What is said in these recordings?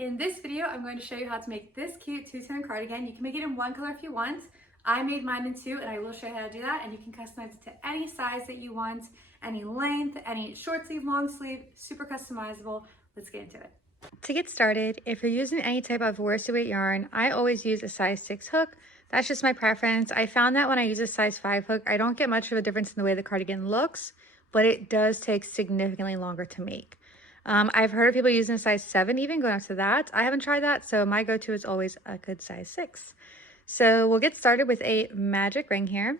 In this video, I'm going to show you how to make this cute two-tone cardigan. You can make it in one color if you want. I made mine in two, and I will show you how to do that. And you can customize it to any size that you want, any length, any short sleeve, long sleeve, super customizable. Let's get into it. To get started, if you're using any type of worsted weight yarn, I always use a size 6 hook. That's just my preference. I found that when I use a size 5 hook, I don't get much of a difference in the way the cardigan looks, but it does take significantly longer to make. I've heard of people using a size 7 even, going up to that. I haven't tried that, so my go-to is always a good size 6. So we'll get started with a magic ring here.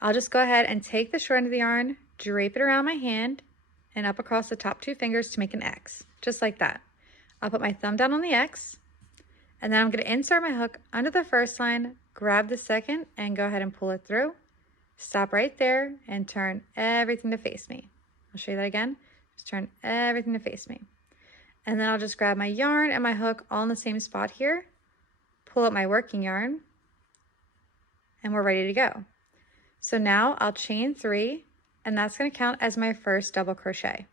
I'll just go ahead and take the short end of the yarn, drape it around my hand, and up across the top 2 fingers to make an X, just like that. I'll put my thumb down on the X, and then I'm going to insert my hook under the first line, grab the second, and go ahead and pull it through. Stop right there and turn everything to face me. I'll show you that again. Just turn everything to face me. And then I'll just grab my yarn and my hook all in the same spot here, pull up my working yarn, and we're ready to go. So now I'll chain 3, and that's going to count as my first double crochet.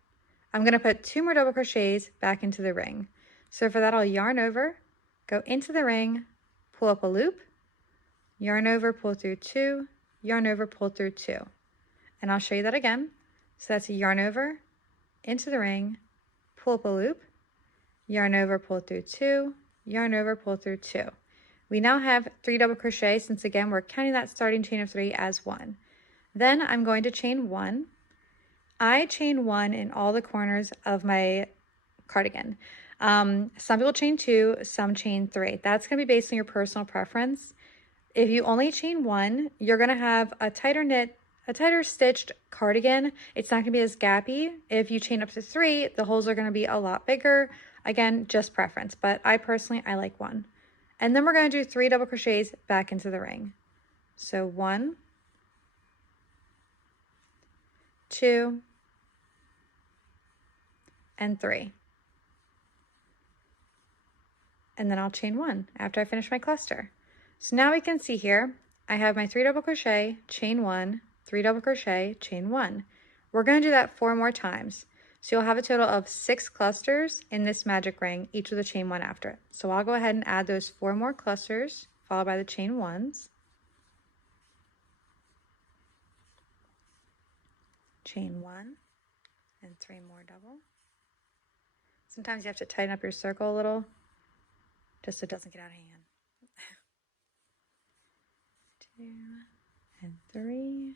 I'm going to put 2 more double crochets back into the ring. So for that, I'll yarn over, go into the ring, pull up a loop, yarn over, pull through 2, yarn over, pull through 2. And I'll show you that again. So that's a yarn over, into the ring, pull up a loop, yarn over, pull through 2, yarn over, pull through 2. We now have 3 double crochet, since again we're counting that starting chain of 3 as 1. Then I'm going to chain 1. I chain 1 in all the corners of my cardigan. Some people chain 2, some chain 3. That's going to be based on your personal preference. If you only chain 1, you're going to have a tighter stitched cardigan. It's not going to be as gappy. If you chain up to 3, the holes are going to be a lot bigger. Again, just preference, but I like 1. And then we're going to do 3 double crochets back into the ring. So 1, 2, and 3. And then I'll chain 1 after I finish my cluster. So now we can see here, I have my 3 double crochet, chain 1, 3 double crochet, chain 1. We're going to do that 4 more times. So you'll have a total of 6 clusters in this magic ring, each with a chain 1 after it. So I'll go ahead and add those 4 more clusters, followed by the chain 1s. Chain 1, and 3 more double. Sometimes you have to tighten up your circle a little, just so it doesn't get out of hand. 2 and 3.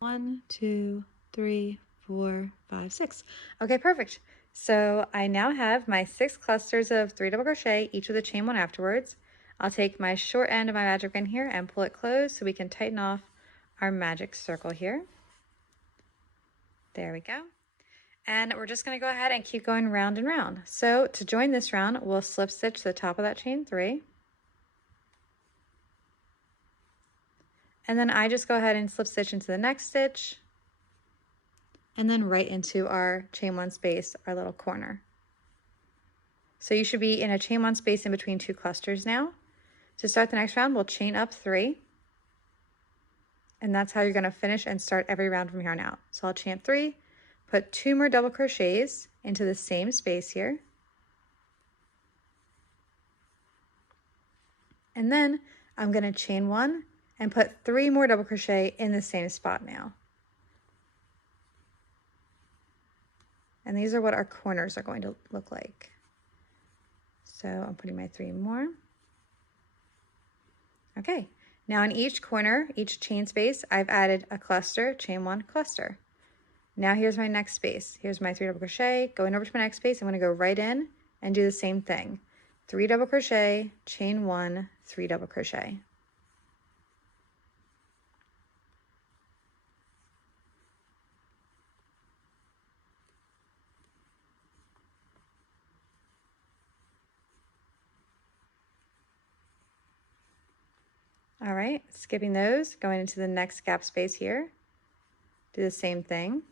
One, 2, 3, 4, 5, 6. Okay, perfect. So I now have my 6 clusters of 3 double crochet, each with a chain 1 afterwards. I'll take my short end of my magic ring here and pull it closed so we can tighten off our magic circle here. There we go. And we're just going to go ahead and keep going round and round. So to join this round, we'll slip stitch the top of that chain 3. And then I just go ahead and slip stitch into the next stitch, and then right into our chain 1 space, our little corner. So you should be in a chain 1 space in between 2 clusters now. To start the next round, we'll chain up 3, and that's how you're going to finish and start every round from here on out. So I'll chain 3, put 2 more double crochets into the same space here, and then I'm going to chain 1 and put 3 more double crochet in the same spot now. And these are what our corners are going to look like. So I'm putting my 3 more. Okay, now in each corner, each chain space, I've added a cluster, chain 1 cluster. Now here's my next space. Here's my 3 double crochet. Going over to my next space, I'm going to go right in and do the same thing. 3 double crochet, chain 1, 3 double crochet. All right, skipping those, going into the next gap space here. Do the same thing.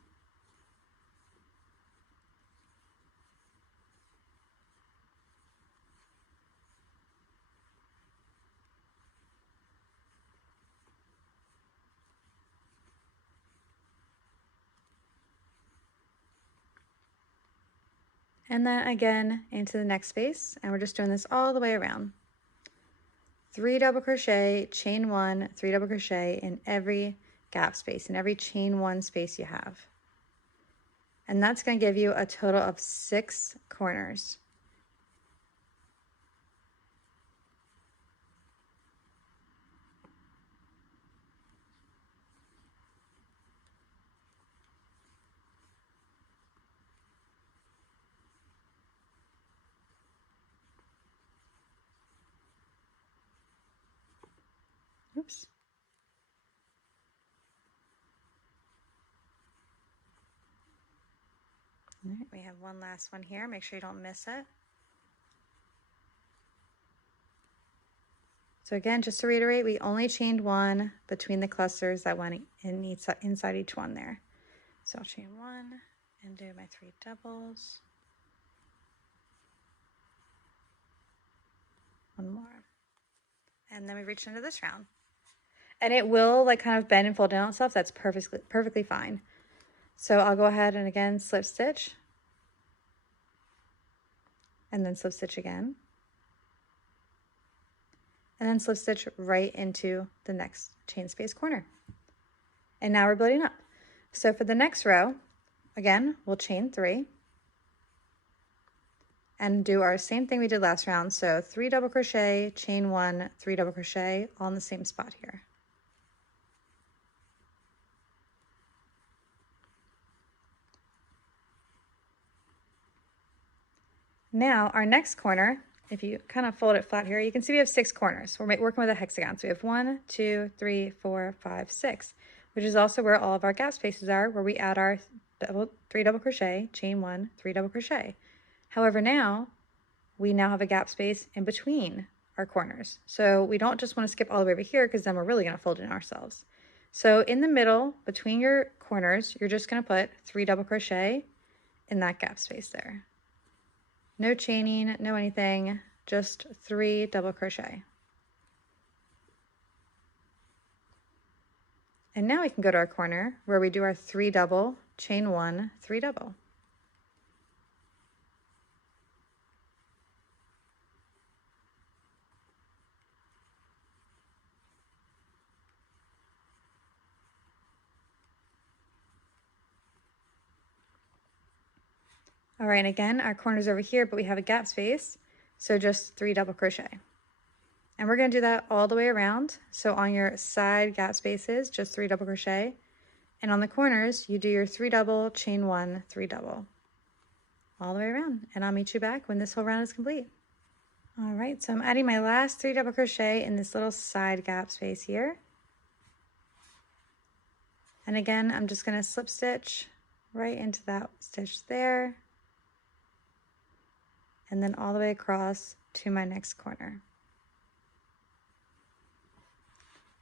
And then again into the next space, and we're just doing this all the way around. 3 double crochet, chain 1, 3 double crochet in every gap space, in every chain 1 space you have. And that's going to give you a total of 6 corners. Oops. All right, we have one last one here. Make sure you don't miss it. So again, just to reiterate, we only chained 1 between the clusters that went inside each one there. So I'll chain 1 and do my 3 doubles. One more. And then we reach into this round. And it will like kind of bend and fold in on itself. That's perfectly fine. So I'll go ahead and again slip stitch. And then slip stitch again. And then slip stitch right into the next chain space corner. And now we're building up. So for the next row, again, we'll chain 3 and do our same thing we did last round. So 3 double crochet, chain 1, 3 double crochet, all in the same spot here. Now our next corner, if you kind of fold it flat here, you can see we have 6 corners. We're working with a hexagon. So we have 1, 2, 3, 4, 5, 6, which is also where all of our gap spaces are, where we add our 3 double crochet, chain 1, 3 double crochet. However, now we have a gap space in between our corners. So we don't just want to skip all the way over here because then we're really going to fold in ourselves. So in the middle between your corners, you're just going to put 3 double crochet in that gap space there. No chaining, no anything, just 3 double crochet. And now we can go to our corner where we do our 3 double, chain 1, 3 double. All right, and again, our corner's over here, but we have a gap space, so just 3 double crochet. And we're going to do that all the way around. So on your side gap spaces, just 3 double crochet. And on the corners, you do your 3 double, chain 1, 3 double. All the way around. And I'll meet you back when this whole round is complete. All right, so I'm adding my last 3 double crochet in this little side gap space here. And again, I'm just going to slip stitch right into that stitch there. And then all the way across to my next corner.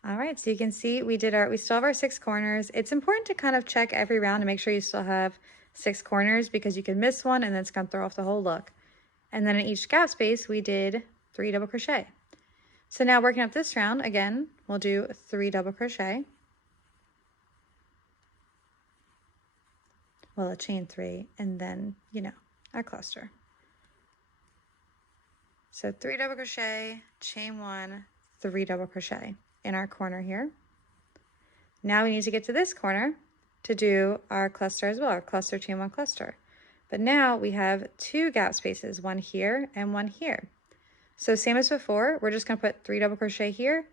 All right, so you can see we still have our 6 corners. It's important to kind of check every round to make sure you still have 6 corners because you can miss one and then it's going to throw off the whole look. And then in each gap space, we did 3 double crochet. So now working up this round, again, we'll do 3 double crochet. Well, a chain 3 and then, our cluster. So 3 double crochet, chain 1, 3 double crochet in our corner here. Now we need to get to this corner to do our cluster as well, our cluster, chain 1 cluster. But now we have 2 gap spaces, one here and one here. So same as before, we're just going to put 3 double crochet here,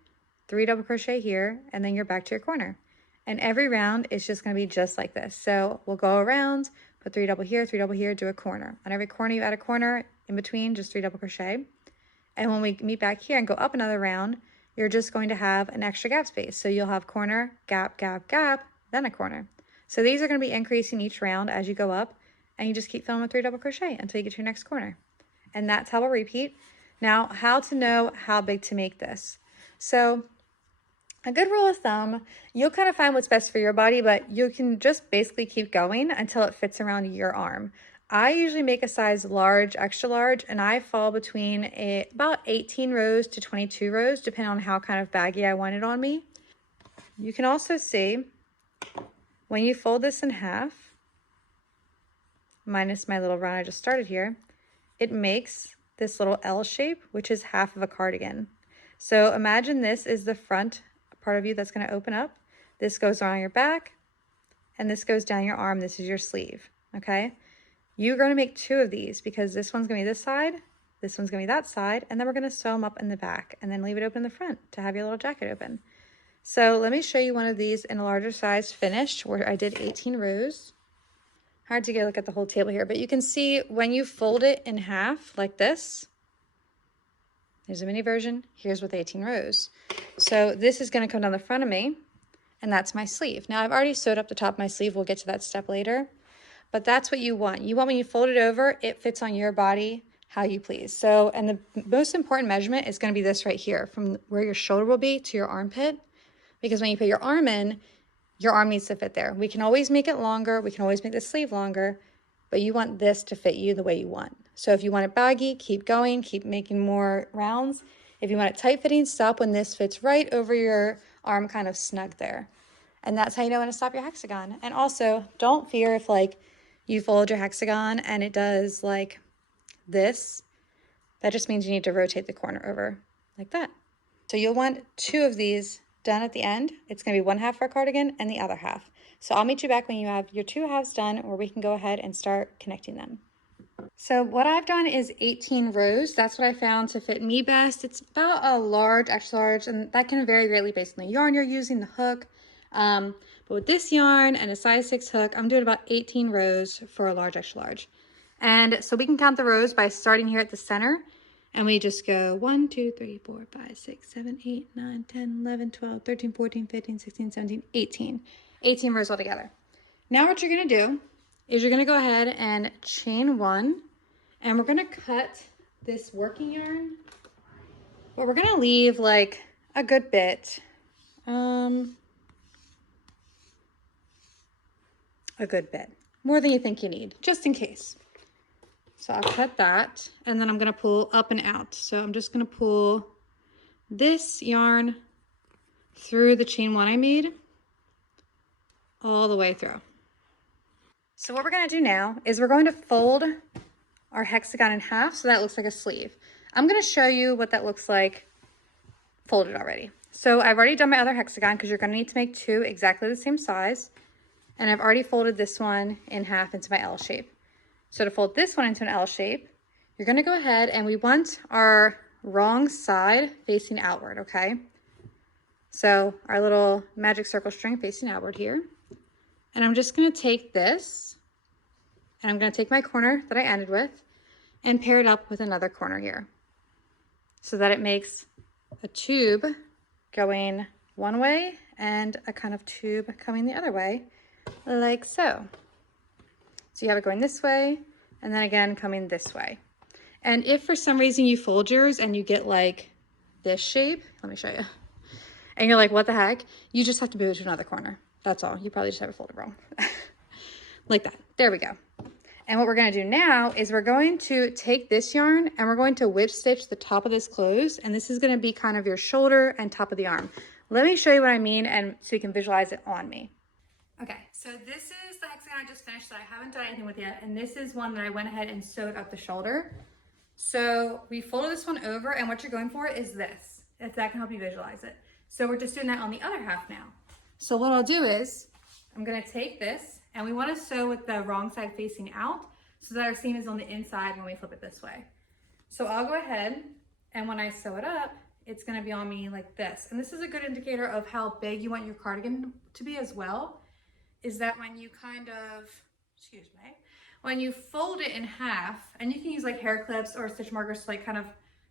3 double crochet here, and then you're back to your corner. And every round is just going to be just like this. So we'll go around, put 3 double here, do a corner. On every corner you add a corner, in between just 3 double crochet. And when we meet back here and go up another round, you're just going to have an extra gap space. So you'll have corner, gap, gap, gap, then a corner. So these are going to be increasing each round as you go up, and you just keep filling with 3 double crochet until you get to your next corner. And that's how we'll repeat. Now, how to know how big to make this. So A good rule of thumb, you'll kind of find what's best for your body, but you can just basically keep going until it fits around your arm. I usually make a size large, extra large, and I fall between about 18 rows to 22 rows, depending on how kind of baggy I want it on me. You can also see when you fold this in half, minus my little run I just started here, it makes this little L shape, which is half of a cardigan. So imagine this is the front part of you that's going to open up. This goes around your back, and this goes down your arm. This is your sleeve, okay? You're going to make 2 of these because this one's going to be this side, this one's going to be that side, and then we're going to sew them up in the back and then leave it open in the front to have your little jacket open. So let me show you one of these in a larger size finished where I did 18 rows. Hard to get a look at the whole table here, but you can see when you fold it in half like this, here's a mini version, here's with 18 rows. So this is gonna come down the front of me, and that's my sleeve. Now I've already sewed up the top of my sleeve, we'll get to that step later, but that's what you want. You want when you fold it over, it fits on your body how you please. So, and the most important measurement is gonna be this right here, from where your shoulder will be to your armpit, because when you put your arm in, your arm needs to fit there. We can always make it longer, we can always make the sleeve longer, but you want this to fit you the way you want. So if you want it baggy, keep going, keep making more rounds. If you want it tight fitting, stop when this fits right over your arm, kind of snug there. And that's how you know when to stop your hexagon. And also, don't fear if like you fold your hexagon and it does like this. That just means you need to rotate the corner over like that. So you'll want 2 of these done at the end. It's going to be 1/2 for a cardigan and the other half. So I'll meet you back when you have your 2 halves done, where we can go ahead and start connecting them. So what I've done is 18 rows. That's what I found to fit me best. It's about a large, extra large, and that can vary greatly based on the yarn you're using, the hook. But with this yarn and a size 6 hook, I'm doing about 18 rows for a large, extra large. And so we can count the rows by starting here at the center. And we just go 1, 2, 3, 4, 5, 6, 7, 8, 9, 10, 11, 12, 13, 14, 15, 16, 17, 18. 18 rows altogether. Now what you're going to do is you're going to go ahead and chain 1. And we're going to cut this working yarn. But we're going to leave like a good bit. A good bit. More than you think you need, just in case. So I'll cut that, and then I'm going to pull up and out. So I'm just going to pull this yarn through the chain 1 I made all the way through. So what we're going to do now is we're going to fold our hexagon in half so that looks like a sleeve. I'm going to show you what that looks like folded already. So I've already done my other hexagon because you're going to need to make 2 exactly the same size. And I've already folded this one in half into my L shape. So to fold this one into an L shape, you're going to go ahead and we want our wrong side facing outward, okay? So our little magic circle string facing outward here. And I'm just going to take this, and I'm going to take my corner that I ended with and pair it up with another corner here so that it makes a tube going one way and a kind of tube coming the other way, like so. So you have it going this way, and then again coming this way. And if for some reason you fold yours and you get like this shape, let me show you, and you're like, what the heck? You just have to move it to another corner. That's all. You probably just have it folded wrong. Like that. There we go. And what we're going to do now is we're going to take this yarn and we're going to whip stitch the top of this closed. And this is going to be kind of your shoulder and top of the arm. Let me show you what I mean, and so you can visualize it on me. Okay, so this is the hexagon I just finished that I haven't done anything with yet, and this is one that I went ahead and sewed up the shoulder. So we folded this one over, and what you're going for is this, if that can help you visualize it. So we're just doing that on the other half now. So what I'll do is, I'm gonna take this, and we wanna sew with the wrong side facing out, so that our seam is on the inside when we flip it this way. So I'll go ahead, and when I sew it up, it's gonna be on me like this. And this is a good indicator of how big you want your cardigan to be as well, is that when you kind of, excuse me, when you fold it in half, and you can use like hair clips or stitch markers to like kind of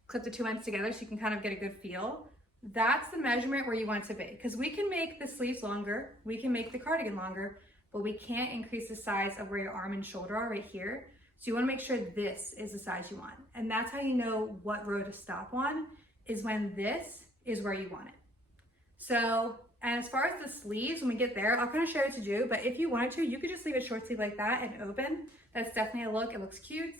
clip the 2 ends together so you can kind of get a good feel. That's the measurement where you want it to be, because we can make the sleeves longer, we can make the cardigan longer, but we can't increase the size of where your arm and shoulder are right here. So you want to make sure this is the size you want. And that's how you know what row to stop on, is when this is where you want it. So, and as far as the sleeves, when we get there, I'll kind of show you what to do, but if you wanted to, you could just leave a short sleeve like that and open. That's definitely a look, it looks cute.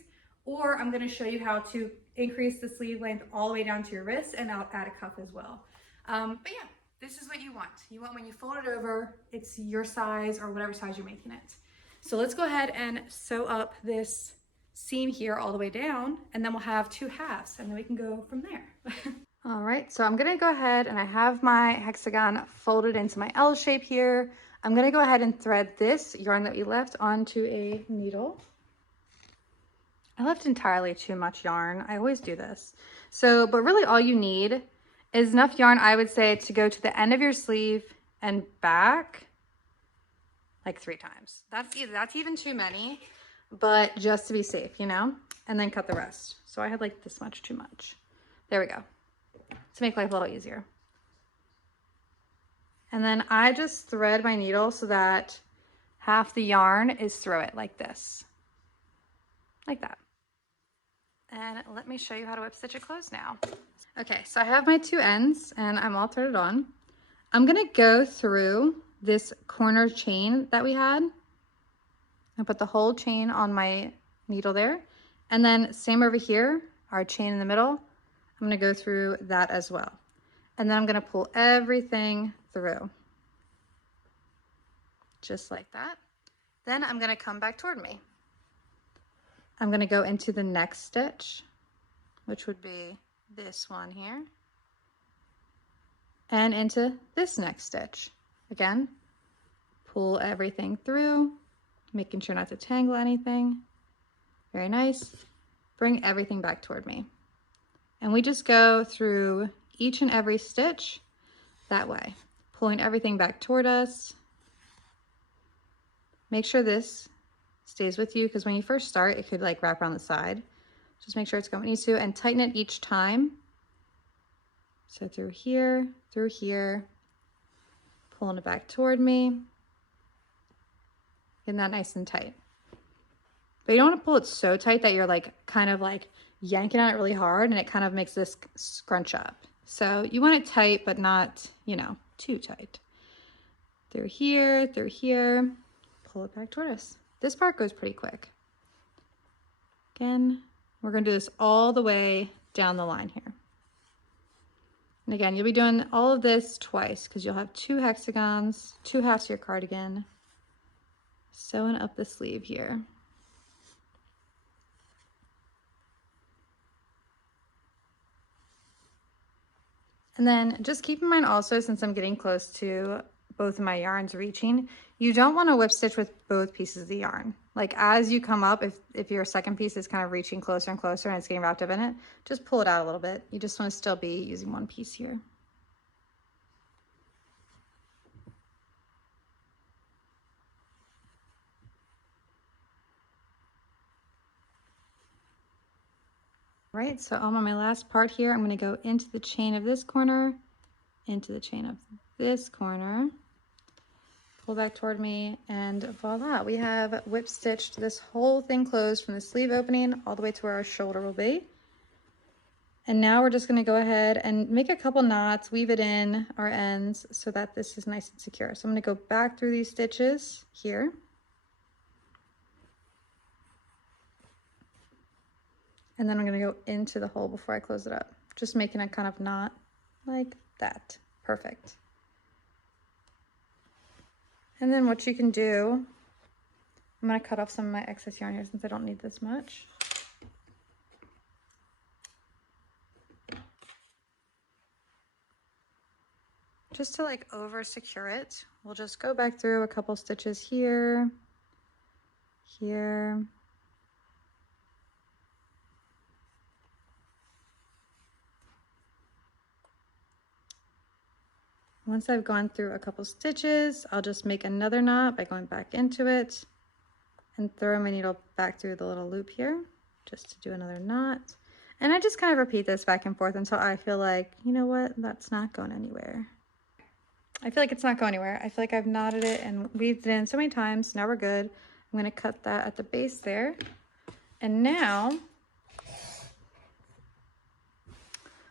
Or I'm gonna show you how to increase the sleeve length all the way down to your wrist, and I'll add a cuff as well. But yeah, this is what you want. You want when you fold it over, it's your size or whatever size you're making it. So let's go ahead and sew up this seam here all the way down, and then we'll have 2 halves, and then we can go from there. All right, so I'm gonna go ahead and I have my hexagon folded into my L shape here. I'm gonna go ahead and thread this yarn that we left onto a needle. I left entirely too much yarn. I always do this. So, but really all you need is enough yarn, I would say, to go to the end of your sleeve and back like 3 times. That's even too many, but just to be safe, you know, and then cut the rest. So I had like this much too much. There we go. To make life a little easier. And then I just thread my needle so that half the yarn is through it like this, like that. And let me show you how to whip stitch it closed now. Okay, so I have my 2 ends and I'm all threaded on. I'm gonna go through this corner chain that we had. I put the whole chain on my needle there. And then same over here, our chain in the middle. I'm gonna go through that as well. And then I'm gonna pull everything through. Just like that. Then I'm gonna come back toward me. I'm gonna go into the next stitch, which would be this one here. And into this next stitch. Again, pull everything through, making sure not to tangle anything. Very nice. Bring everything back toward me. And we just go through each and every stitch that way, pulling everything back toward us. Make sure this stays with you because when you first start, it could like wrap around the side. Just make sure it's going to need to, and tighten it each time. So through here, pulling it back toward me. Getting that nice and tight. But you don't want to pull it so tight that you're like kind of like yanking on it really hard and it kind of makes this scrunch up. So you want it tight, but not, you know, too tight. Through here, pull it back toward us. This part goes pretty quick. Again, we're going to do this all the way down the line here. And again, you'll be doing all of this twice because you'll have 2 hexagons, 2 halves of your cardigan, sewing up the sleeve here. And then just keep in mind also, since I'm getting close to both of my yarns reaching, you don't want to whip stitch with both pieces of the yarn. Like as you come up, if your second piece is kind of reaching closer and closer and it's getting wrapped up in it, just pull it out a little bit. You just want to still be using one piece here. Right, so I'm on my last part here. I'm going to go into the chain of this corner, into the chain of this corner, pull back toward me, and voila, we have whip stitched this whole thing closed from the sleeve opening all the way to where our shoulder will be. And now we're just going to go ahead and make a couple knots, weave it in our ends so that this is nice and secure. So I'm going to go back through these stitches here. And then I'm going to go into the hole before I close it up, just making a kind of knot like that. Perfect. And then what you can do, I'm going to cut off some of my excess yarn here since I don't need this much. Just to like over secure it, we'll just go back through a couple stitches here, here. Once I've gone through a couple stitches, I'll just make another knot by going back into it and throw my needle back through the little loop here, just to do another knot. And I just kind of repeat this back and forth until I feel like, you know what, that's not going anywhere. I feel like it's not going anywhere. I feel like I've knotted it and weaved it in so many times. Now we're good. I'm going to cut that at the base there. And now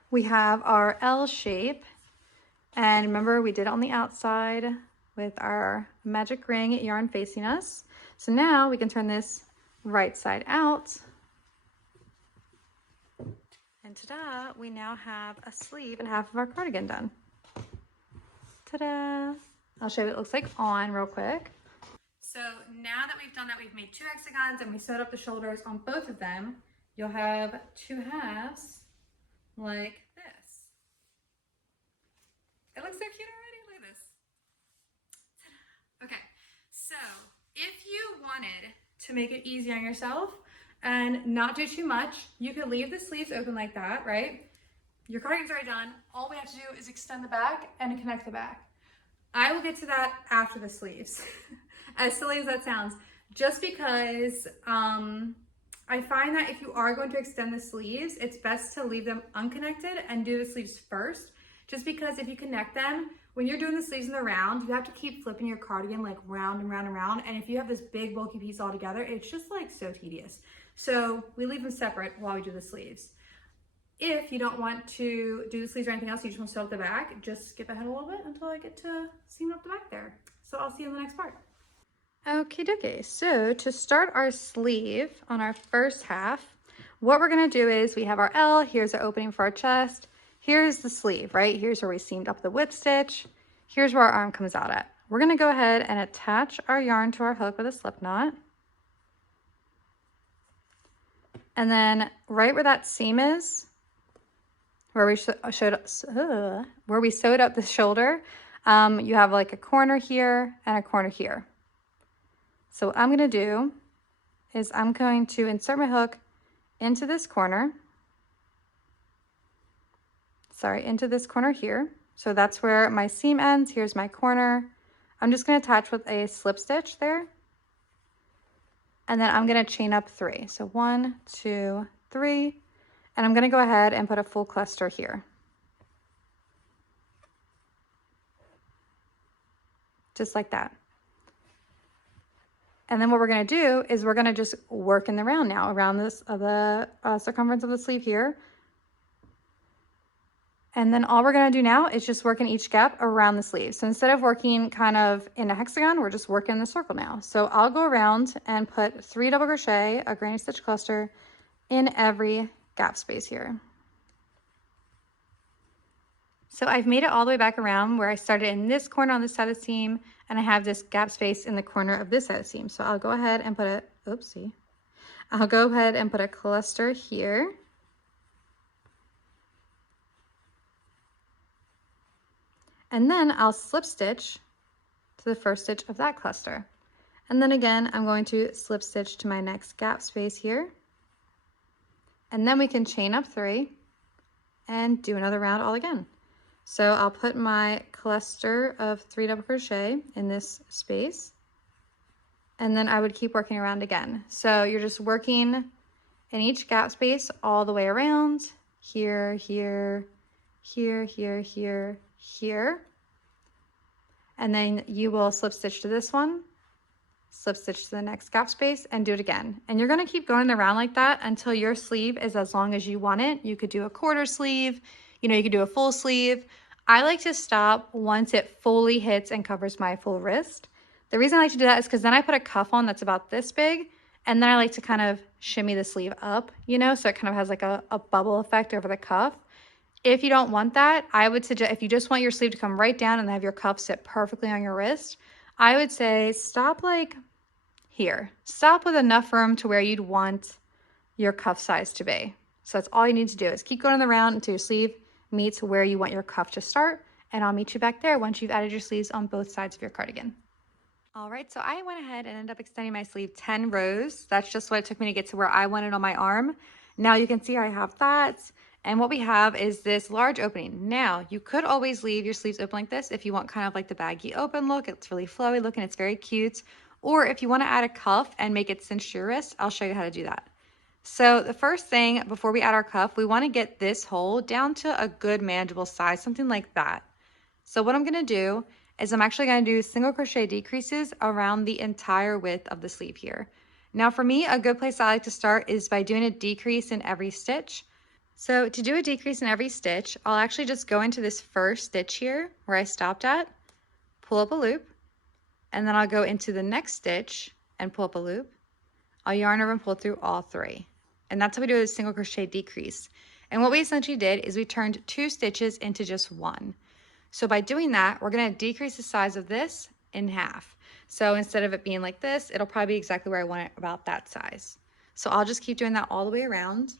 we have our L shape. And remember, we did it on the outside with our magic ring yarn facing us. So now we can turn this right side out. And ta-da, we now have a sleeve and half of our cardigan done. Ta-da! I'll show you what it looks like on real quick. So now that we've done that, we've made 2 hexagons and we sewed up the shoulders on both of them. You'll have 2 halves like this. It looks so cute already. Look at this. Okay, so if you wanted to make it easy on yourself and not do too much, you could leave the sleeves open like that, right? Your cardigan's already done. All we have to do is extend the back and connect the back. I will get to that after the sleeves, as silly as that sounds, just because I find that if you are going to extend the sleeves, it's best to leave them unconnected and do the sleeves first, just because if you connect them, when you're doing the sleeves in the round, you have to keep flipping your cardigan like round and round and round, and if you have this big bulky piece all together, it's just like so tedious. So we leave them separate while we do the sleeves. If you don't want to do the sleeves or anything else, you just want to sew up the back, just skip ahead a little bit until I get to seam up the back there. So I'll see you in the next part. Okay, dokie. So to start our sleeve on our first half, what we're gonna do is we have our L, here's our opening for our chest, here's the sleeve, right? Here's where we seamed up the whip stitch, here's where our arm comes out at. We're gonna go ahead and attach our yarn to our hook with a slip knot. And then right where that seam is, where we sewed up the shoulder, you have like a corner here and a corner here. So what I'm gonna do is I'm going to insert my hook into this corner. Into this corner here. So that's where my seam ends. Here's my corner. I'm just gonna attach with a slip stitch there. And then I'm gonna chain up 3. So 1, 2, 3. And I'm gonna go ahead and put a full cluster here. Just like that. And then what we're gonna do is we're gonna just work in the round now around this the circumference of the sleeve here. And then all we're gonna do now is just work in each gap around the sleeve. So instead of working kind of in a hexagon, we're just working in the circle now. So I'll go around and put 3 double crochet, a granny stitch cluster in every gap space here. So I've made it all the way back around where I started in this corner on this side of the seam, and I have this gap space in the corner of this side of the seam. So I'll go ahead and put I'll go ahead and put a cluster here. And then I'll slip stitch to the first stitch of that cluster. And then again, I'm going to slip stitch to my next gap space here. And then we can chain up 3 and do another round all again. So I'll put my cluster of 3 double crochet in this space, and then I would keep working around again. So you're just working in each gap space all the way around, here, here, here, here, here, here. And then you will slip stitch to this one, slip stitch to the next gap space, and do it again. And you're gonna keep going around like that until your sleeve is as long as you want it. You could do a quarter sleeve, you know, you could do a full sleeve. I like to stop once it fully hits and covers my full wrist. The reason I like to do that is because then I put a cuff on that's about this big, and then I like to kind of shimmy the sleeve up, you know, so it kind of has like a bubble effect over the cuff. If you don't want that, I would suggest, if you just want your sleeve to come right down and have your cuff sit perfectly on your wrist, I would say stop like here. Stop with enough room to where you'd want your cuff size to be. So that's all you need to do is keep going around until your sleeve meets where you want your cuff to start, and I'll meet you back there once you've added your sleeves on both sides of your cardigan. All right, so I went ahead and ended up extending my sleeve 10 rows. That's just what it took me to get to where I wanted on my arm. Now you can see I have that. And what we have is this large opening. Now, you could always leave your sleeves open like this if you want kind of like the baggy open look. It's really flowy looking, it's very cute. Or if you want to add a cuff and make it cinch to your wrist, I'll show you how to do that. So the first thing before we add our cuff, we want to get this hole down to a good manageable size, something like that. So what I'm going to do is I'm actually going to do single crochet decreases around the entire width of the sleeve here. Now for me, a good place I like to start is by doing a decrease in every stitch. So to do a decrease in every stitch, I'll actually just go into this first stitch here where I stopped at, pull up a loop, and then I'll go into the next stitch and pull up a loop. I'll yarn over and pull through all 3. And that's how we do a single crochet decrease. And what we essentially did is we turned 2 stitches into just 1. So by doing that, we're going to decrease the size of this in half. So instead of it being like this, it'll probably be exactly where I want it, about that size. So I'll just keep doing that all the way around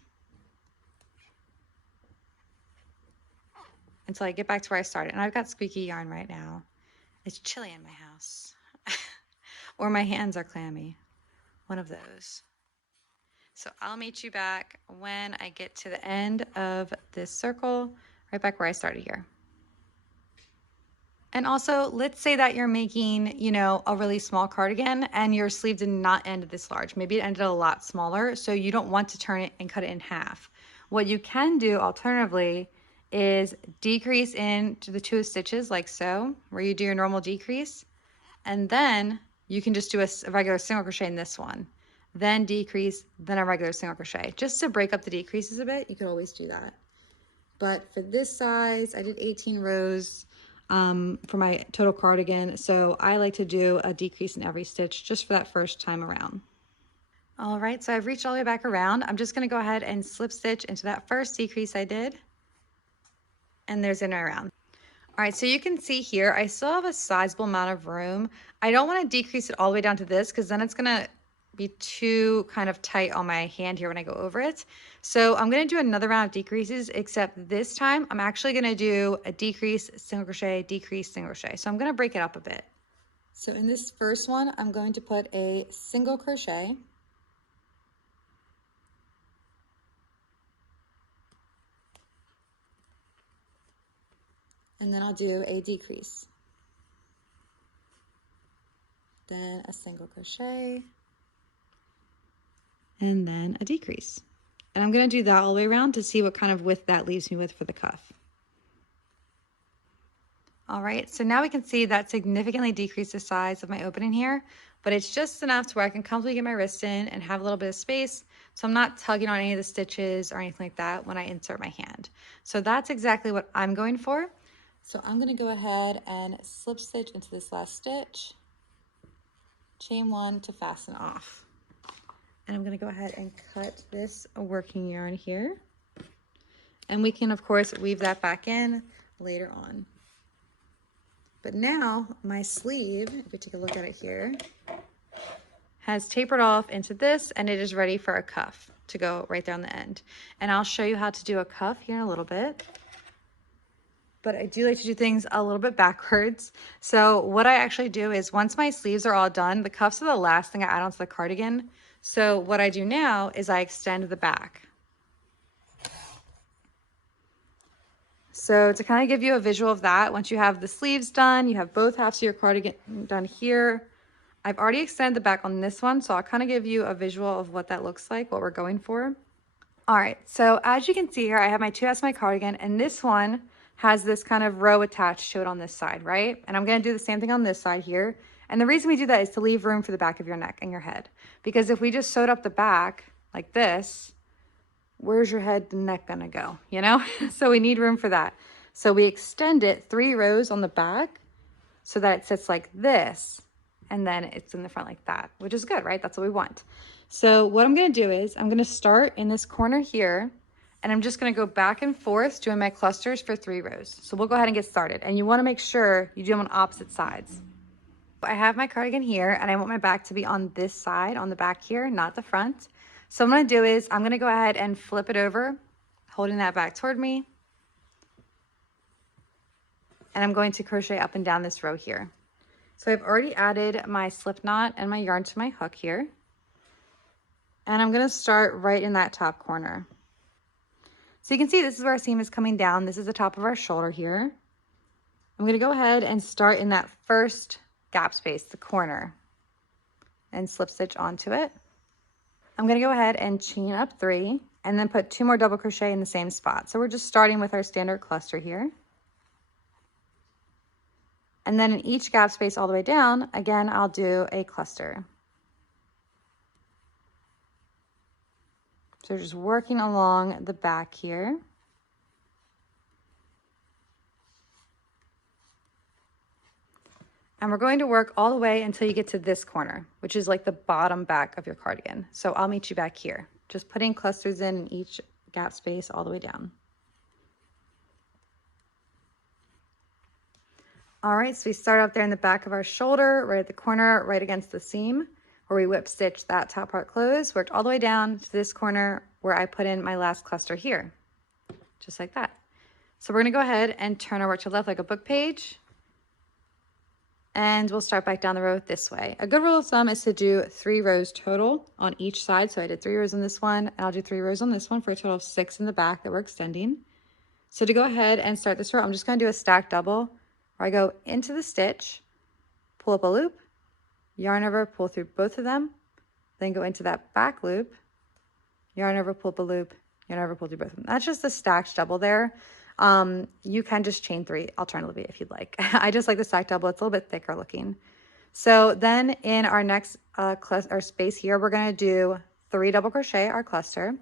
until I get back to where I started. And I've got squeaky yarn right now. It's chilly in my house. Or my hands are clammy. One of those. So I'll meet you back when I get to the end of this circle, right back where I started here. And also, let's say that you're making, you know, a really small cardigan and your sleeve did not end this large. Maybe it ended a lot smaller, so you don't want to turn it and cut it in half. What you can do alternatively is decrease into the 2 stitches like so, where you do your normal decrease, and then you can just do a regular single crochet in this one, then decrease, then a regular single crochet. Just to break up the decreases a bit, you could always do that. But for this size, I did 18 rows for my total cardigan, so I like to do a decrease in every stitch just for that first time around. All right, so I've reached all the way back around. I'm just gonna go ahead and slip stitch into that first decrease I did, and there's in around. All right, so you can see here, I still have a sizable amount of room. I don't want to decrease it all the way down to this because then it's going to be too kind of tight on my hand here when I go over it. So I'm going to do another round of decreases, except this time I'm actually going to do a decrease, single crochet, decrease, single crochet. So I'm going to break it up a bit. So in this first one, I'm going to put a single crochet. And then I'll do a decrease. Then a single crochet. And then a decrease. And I'm going to do that all the way around to see what kind of width that leaves me with for the cuff. All right, so now we can see that significantly decreased the size of my opening here, but it's just enough to where I can comfortably get my wrist in and have a little bit of space, so I'm not tugging on any of the stitches or anything like that when I insert my hand. So that's exactly what I'm going for. So I'm going to go ahead and slip stitch into this last stitch, chain 1 to fasten off. And I'm going to go ahead and cut this working yarn here. And we can, of course, weave that back in later on. But now my sleeve, if we take a look at it here, has tapered off into this, and it is ready for a cuff to go right there on the end. And I'll show you how to do a cuff here in a little bit. But I do like to do things a little bit backwards. So what I actually do is once my sleeves are all done, the cuffs are the last thing I add onto the cardigan. So what I do now is I extend the back. So to kind of give you a visual of that, once you have the sleeves done, you have both halves of your cardigan done here. I've already extended the back on this one, so I'll kind of give you a visual of what that looks like, what we're going for. All right, so as you can see here, I have my 2 halves of my cardigan, and this one has this kind of row attached to it on this side, right? And I'm gonna do the same thing on this side here. And the reason we do that is to leave room for the back of your neck and your head. Because if we just sewed up the back like this, where's your head and neck gonna go, you know? So we need room for that. So we extend it 3 rows on the back so that it sits like this, and then it's in the front like that, which is good, right? That's what we want. So what I'm gonna do is I'm gonna start in this corner here, and I'm just gonna go back and forth doing my clusters for 3 rows. So we'll go ahead and get started. And you wanna make sure you do them on opposite sides. I have my cardigan here, and I want my back to be on this side, on the back here, not the front. So what I'm gonna do is I'm gonna go ahead and flip it over, holding that back toward me. And I'm going to crochet up and down this row here. So I've already added my slip knot and my yarn to my hook here. And I'm gonna start right in that top corner. So you can see this is where our seam is coming down. This is the top of our shoulder here. I'm gonna go ahead and start in that first gap space, the corner, and slip stitch onto it. I'm gonna go ahead and chain up 3 and then put 2 more double crochet in the same spot. So we're just starting with our standard cluster here. And then in each gap space all the way down, again, I'll do a cluster. So just working along the back here. And we're going to work all the way until you get to this corner, which is like the bottom back of your cardigan. So I'll meet you back here, just putting clusters in each gap space all the way down. All right, so we start up there in the back of our shoulder, right at the corner, right against the seam, where we whip stitch that top part closed, worked all the way down to this corner where I put in my last cluster here, just like that. So we're gonna go ahead and turn our work to the left like a book page, and we'll start back down the row this way. A good rule of thumb is to do 3 rows total on each side. So I did 3 rows on this one, and I'll do 3 rows on this one for a total of 6 in the back that we're extending. So to go ahead and start this row, I'm just gonna do a stack double, where I go into the stitch, pull up a loop, yarn over, pull through both of them, then go into that back loop, yarn over, pull up a loop, yarn over, pull through both of them. That's just a stacked double there. You can just chain 3 alternatively if you'd like. I just like the stacked double. It's a little bit thicker looking. So then in our next our space here, we're going to do 3 double crochet our cluster.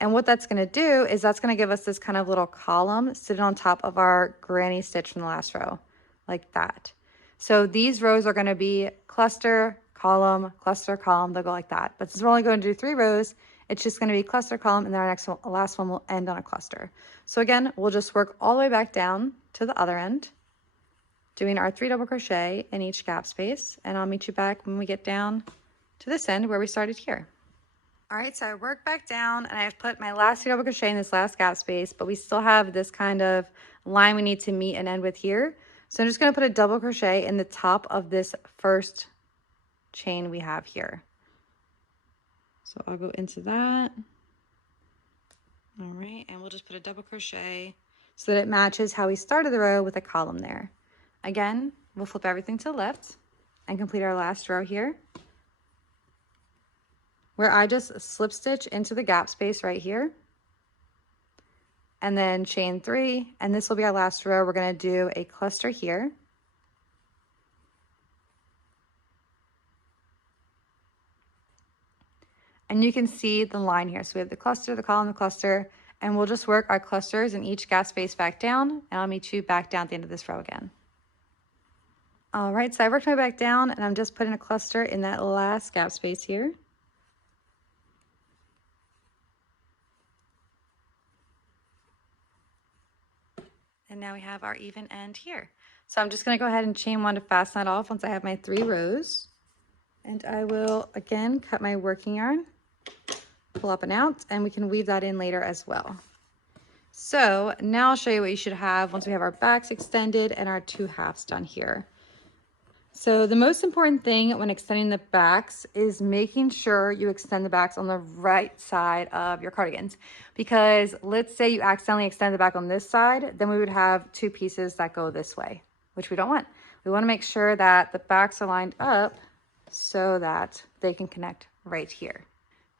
And what that's going to do is that's going to give us this kind of little column sitting on top of our granny stitch from the last row, like that. So these rows are going to be cluster, column, they'll go like that. But since we're only going to do 3 rows, it's just going to be cluster, column, and then our next one, last one will end on a cluster. So again, we'll just work all the way back down to the other end, doing our 3 double crochet in each gap space, and I'll meet you back when we get down to this end where we started here. All right, so I work back down and I've put my last 3 double crochet in this last gap space, but we still have this kind of line we need to meet and end with here. So I'm just going to put a double crochet in the top of this first chain we have here. So I'll go into that. All right, and we'll just put a double crochet so that it matches how we started the row with a column there. Again, we'll flip everything to the left and complete our last row here, where I just slip stitch into the gap space right here, and then chain 3, and this will be our last row. We're going to do a cluster here, and you can see the line here. So we have the cluster, the column, the cluster, and we'll just work our clusters in each gap space back down, and I'll meet you back down at the end of this row again. All right, so I worked my back down, and I'm just putting a cluster in that last gap space here. And now we have our even end here. So I'm just going to go ahead and chain 1 to fasten that off once I have my 3 rows. And I will again cut my working yarn, pull up and out, and we can weave that in later as well. So now I'll show you what you should have once we have our backs extended and our 2 halves done here. So the most important thing when extending the backs is making sure you extend the backs on the right side of your cardigans. Because let's say you accidentally extend the back on this side, then we would have 2 pieces that go this way, which we don't want. We want to make sure that the backs are lined up so that they can connect right here.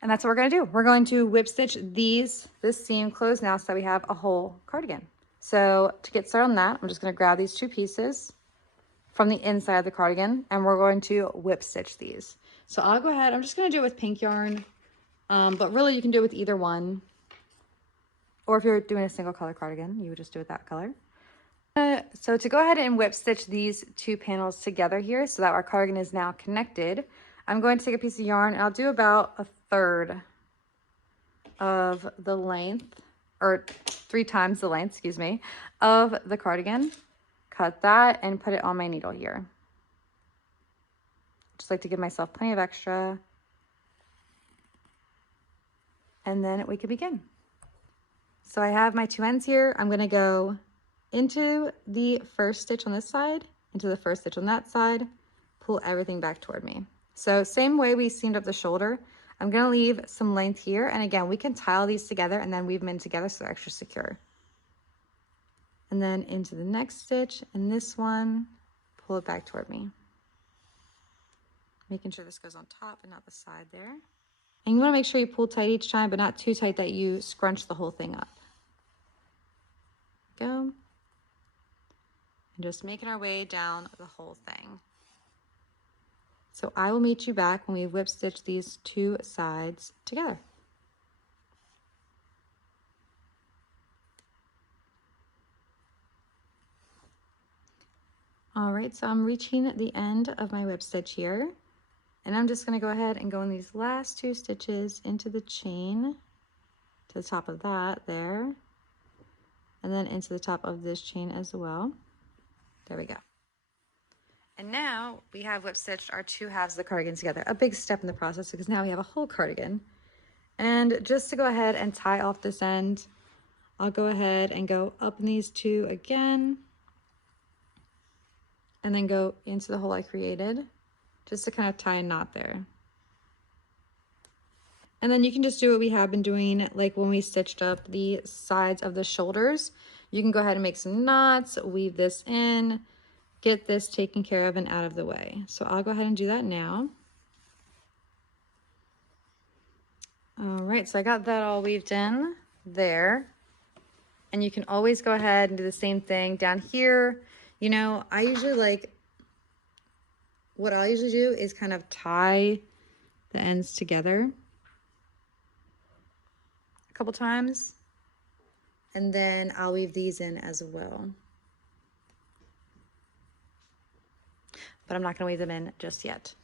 And that's what we're going to do. We're going to whip stitch this seam closed now so that we have a whole cardigan. So to get started on that, I'm just going to grab these 2 pieces from the inside of the cardigan, and we're going to whip stitch these. So I'll go ahead, I'm just going to do it with pink yarn, but really you can do it with either one. Or if you're doing a single color cardigan, you would just do it that color. So to go ahead and whip stitch these 2 panels together here so that our cardigan is now connected, I'm going to take a piece of yarn and I'll do about 1/3 of the length, or 3 times the length, excuse me, of the cardigan. Cut that and put it on my needle here. Just like to give myself plenty of extra. And then we can begin. So I have my 2 ends here. I'm going to go into the first stitch on this side, into the first stitch on that side, pull everything back toward me. So same way we seamed up the shoulder, I'm going to leave some length here. And again, we can tile these together and then weave them in together so they're extra secure. And then into the next stitch, and this one, pull it back toward me. Making sure this goes on top and not the side there. And you want to make sure you pull tight each time, but not too tight that you scrunch the whole thing up. Go. And just making our way down the whole thing. So I will meet you back when we whip stitch these 2 sides together. All right, so I'm reaching the end of my whip stitch here, and I'm just going to go ahead and go in these last 2 stitches into the chain to the top of that there, and then into the top of this chain as well. There we go. And now we have whip stitched our 2 halves of the cardigan together. A big step in the process because now we have a whole cardigan. And just to go ahead and tie off this end, I'll go ahead and go up in these 2 again, and then go into the hole I created just to kind of tie a knot there. And then you can just do what we have been doing, like when we stitched up the sides of the shoulders. You can go ahead and make some knots, weave this in, get this taken care of and out of the way. So I'll go ahead and do that now. All right, so I got that all weaved in there. And you can always go ahead and do the same thing down here. You know, what I usually do is kind of tie the ends together a couple times, and then I'll weave these in as well. But I'm not gonna weave them in just yet.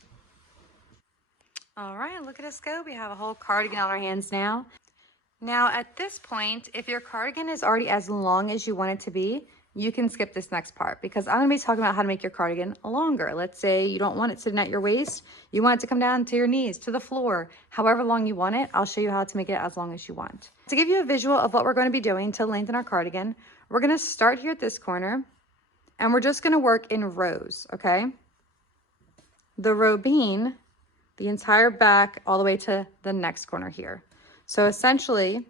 All right, look at us go. We have a whole cardigan on our hands now. Now at this point, if your cardigan is already as long as you want it to be, you can skip this next part because I'm gonna be talking about how to make your cardigan longer. Let's say you don't want it sitting at your waist, you want it to come down to your knees, to the floor, however long you want it. I'll show you how to make it as long as you want. To give you a visual of what we're going to be doing to lengthen our cardigan, we're gonna start here at this corner and we're just gonna work in rows, okay? The row being the entire back all the way to the next corner here. So essentially,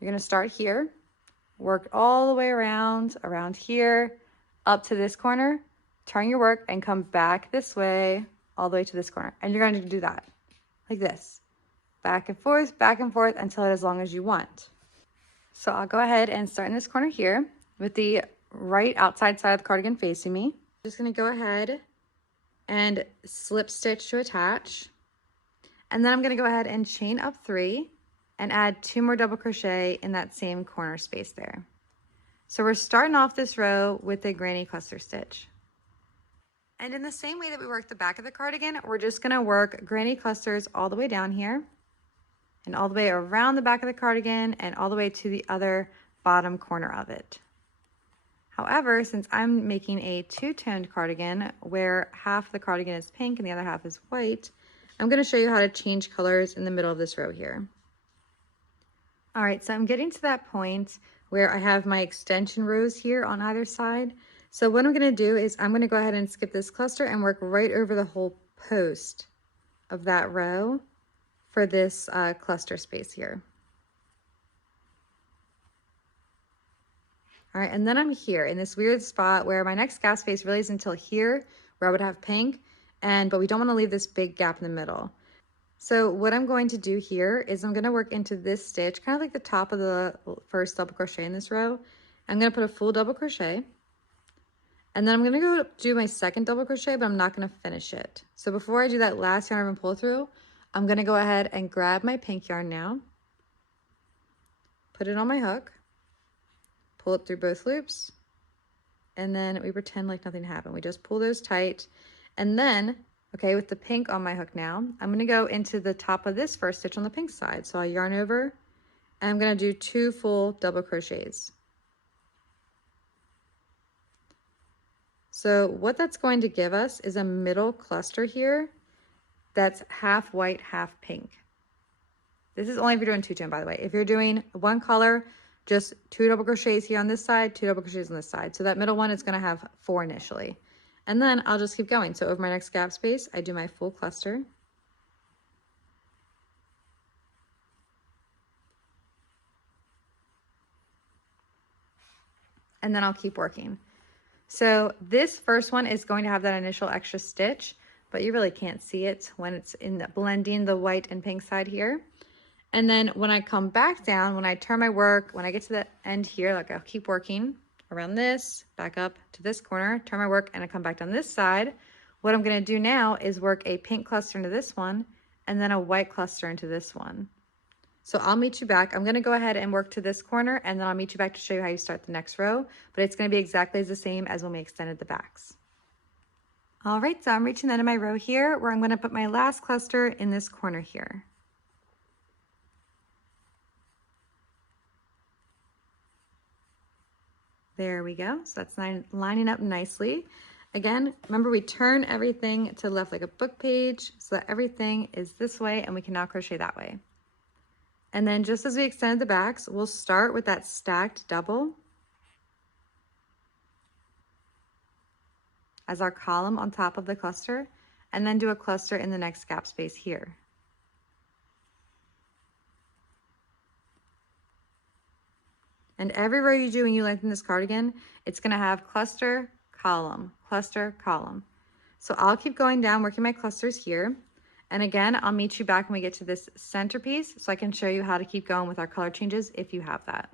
you're gonna start here, work all the way around here, up to this corner, turn your work and come back this way, all the way to this corner. And you're going to do that, like this, back and forth until it as long as you want. So I'll go ahead and start in this corner here with the right outside side of the cardigan facing me. I'm just gonna go ahead and slip stitch to attach. And then I'm gonna go ahead and chain up 3 and add 2 more double crochet in that same corner space there. So we're starting off this row with a granny cluster stitch. And in the same way that we work the back of the cardigan, we're just gonna work granny clusters all the way down here and all the way around the back of the cardigan and all the way to the other bottom corner of it. However, since I'm making a 2-toned cardigan where half the cardigan is pink and the other half is white, I'm going to show you how to change colors in the middle of this row here. All right, so I'm getting to that point where I have my extension rows here on either side. So what I'm going to do is I'm going to go ahead and skip this cluster and work right over the whole post of that row for this cluster space here. All right, and then I'm here in this weird spot where my next gap space really is until here, where I would have pink, but we don't want to leave this big gap in the middle. So what I'm going to do here is I'm going to work into this stitch, kind of like the top of the first double crochet in this row. I'm going to put a full double crochet, and then I'm going to go do my second double crochet, but I'm not going to finish it. So before I do that last yarn and pull through, I'm going to go ahead and grab my pink yarn now, put it on my hook, pull it through both loops, and then we pretend like nothing happened. We just pull those tight, and then, okay, with the pink on my hook now, I'm gonna go into the top of this first stitch on the pink side. So I'll yarn over, and I'm gonna do 2 full double crochets. So what that's going to give us is a middle cluster here that's half white, half pink. This is only if you're doing 2-tone, by the way. If you're doing one color, just 2 double crochets here on this side, 2 double crochets on this side. So that middle one is going to have 4 initially. And then I'll just keep going. So over my next gap space, I do my full cluster. And then I'll keep working. So this first one is going to have that initial extra stitch, but you really can't see it when it's in the blending the white and pink side here. And then when I come back down, when I turn my work, when I get to the end here, like I'll keep working around this, back up to this corner, turn my work, and I come back down this side. What I'm gonna do now is work a pink cluster into this one, and then a white cluster into this one. So I'll meet you back. I'm going to go ahead and work to this corner, and then I'll meet you back to show you how you start the next row, but it's going to be exactly the same as when we extended the backs. All right, so I'm reaching the end of my row here, where I'm going to put my last cluster in this corner here. There we go. So that's lining up nicely. Again, remember we turn everything to the left like a book page so that everything is this way, and we can now crochet that way. And then just as we extended the backs, we'll start with that stacked double as our column on top of the cluster, and then do a cluster in the next gap space here. And every row you do when you lengthen this cardigan, it's going to have cluster, column, cluster, column. So I'll keep going down, working my clusters here. And again, I'll meet you back when we get to this centerpiece so I can show you how to keep going with our color changes if you have that.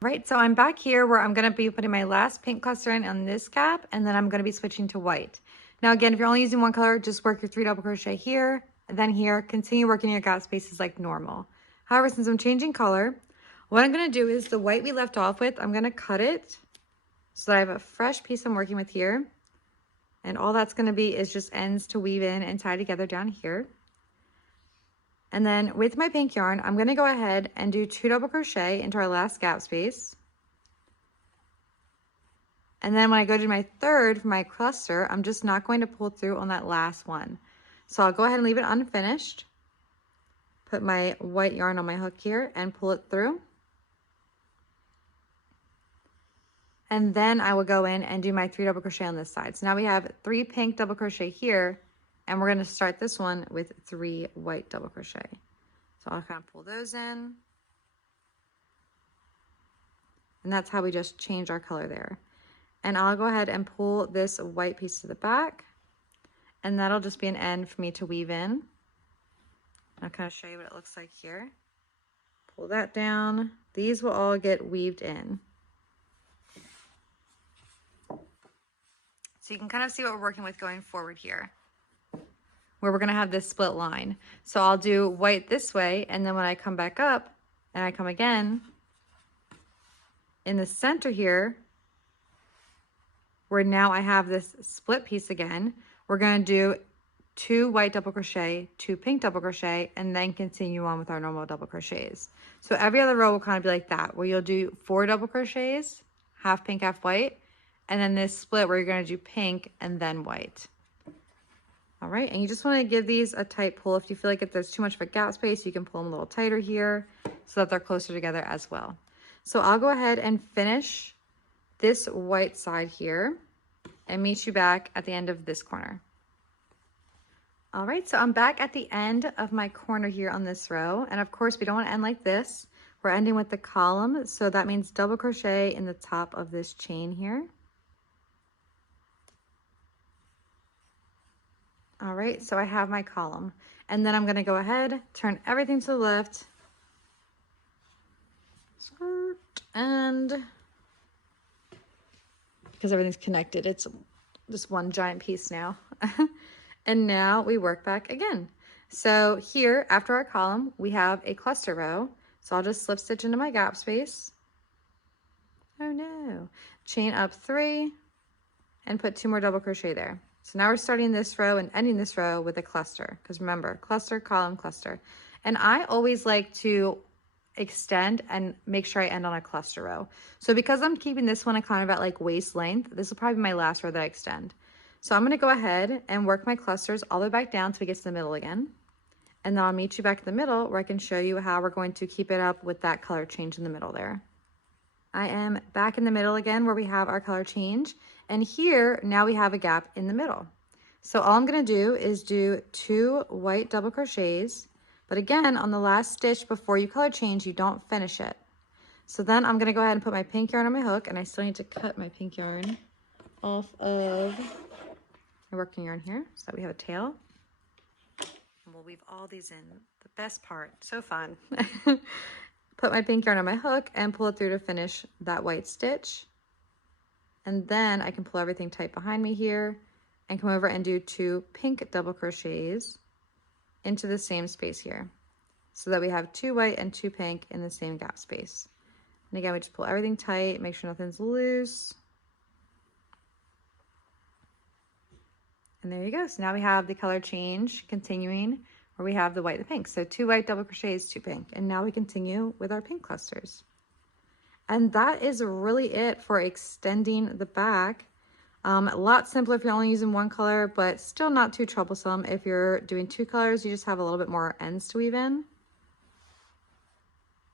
Right, so I'm back here where I'm going to be putting my last pink cluster in on this gap, and then I'm going to be switching to white. Now again, if you're only using one color, just work your 3 double crochet here, and then here, continue working your gap spaces like normal. However, since I'm changing color, what I'm going to do is the white we left off with, I'm going to cut it so that I have a fresh piece I'm working with here. And all that's going to be is just ends to weave in and tie together down here. And then with my pink yarn, I'm going to go ahead and do 2 double crochet into our last gap space. And then when I go to my third for my cluster, I'm just not going to pull through on that last one. So I'll go ahead and leave it unfinished. Put my white yarn on my hook here and pull it through. And then I will go in and do my 3 double crochet on this side. So now we have 3 pink double crochet here, and we're going to start this one with 3 white double crochet. So I'll kind of pull those in. And that's how we just change our color there. And I'll go ahead and pull this white piece to the back, and that'll just be an end for me to weave in. I'll kind of show you what it looks like here. Pull that down. These will all get weaved in. So you can kind of see what we're working with going forward here, where we're going to have this split line. So I'll do white this way, and then when I come back up and I come again, in the center here, where now I have this split piece again, we're going to do 2 white double crochet, 2 pink double crochet, and then continue on with our normal double crochets. So every other row will kind of be like that, where you'll do 4 double crochets, half pink, half white, and then this split where you're going to do pink and then white. All right, and you just want to give these a tight pull. If you feel like if there's too much of a gap space, you can pull them a little tighter here so that they're closer together as well. So I'll go ahead and finish this white side here and meet you back at the end of this corner. All right, so I'm back at the end of my corner here on this row. And of course, we don't want to end like this. We're ending with the column. So that means double crochet in the top of this chain here. All right, so I have my column, and then I'm going to go ahead, turn everything to the left, skirt, and because everything's connected, it's just one giant piece now. And now we work back again. So here, after our column, we have a cluster row. So I'll just slip stitch into my gap space. Oh no. Chain up 3 and put 2 more double crochet there. So now we're starting this row and ending this row with a cluster, because remember, cluster, column, cluster. And I always like to extend and make sure I end on a cluster row. So because I'm keeping this one kind of at like waist length, this will probably be my last row that I extend. So I'm going to go ahead and work my clusters all the way back down till we get to the middle again. And then I'll meet you back in the middle where I can show you how we're going to keep it up with that color change in the middle there. I am back in the middle again where we have our color change. And here, now we have a gap in the middle. So all I'm going to do is do 2 white double crochets. But again, on the last stitch before you color change, you don't finish it. So then I'm going to go ahead and put my pink yarn on my hook. And I still need to cut my pink yarn off of my working yarn here so that we have a tail. And we'll weave all these in. The best part. So fun. Put my pink yarn on my hook and pull it through to finish that white stitch. And then I can pull everything tight behind me here and come over and do 2 pink double crochets into the same space here. so that we have 2 white and 2 pink in the same gap space. And again, we just pull everything tight, make sure nothing's loose. And there you go. So now we have the color change continuing where we have the white and pink. So 2 white double crochets, 2 pink. And now we continue with our pink clusters. And that is really it for extending the back. A lot simpler if you're only using one color, but still not too troublesome. If you're doing 2 colors, you just have a little bit more ends to weave in.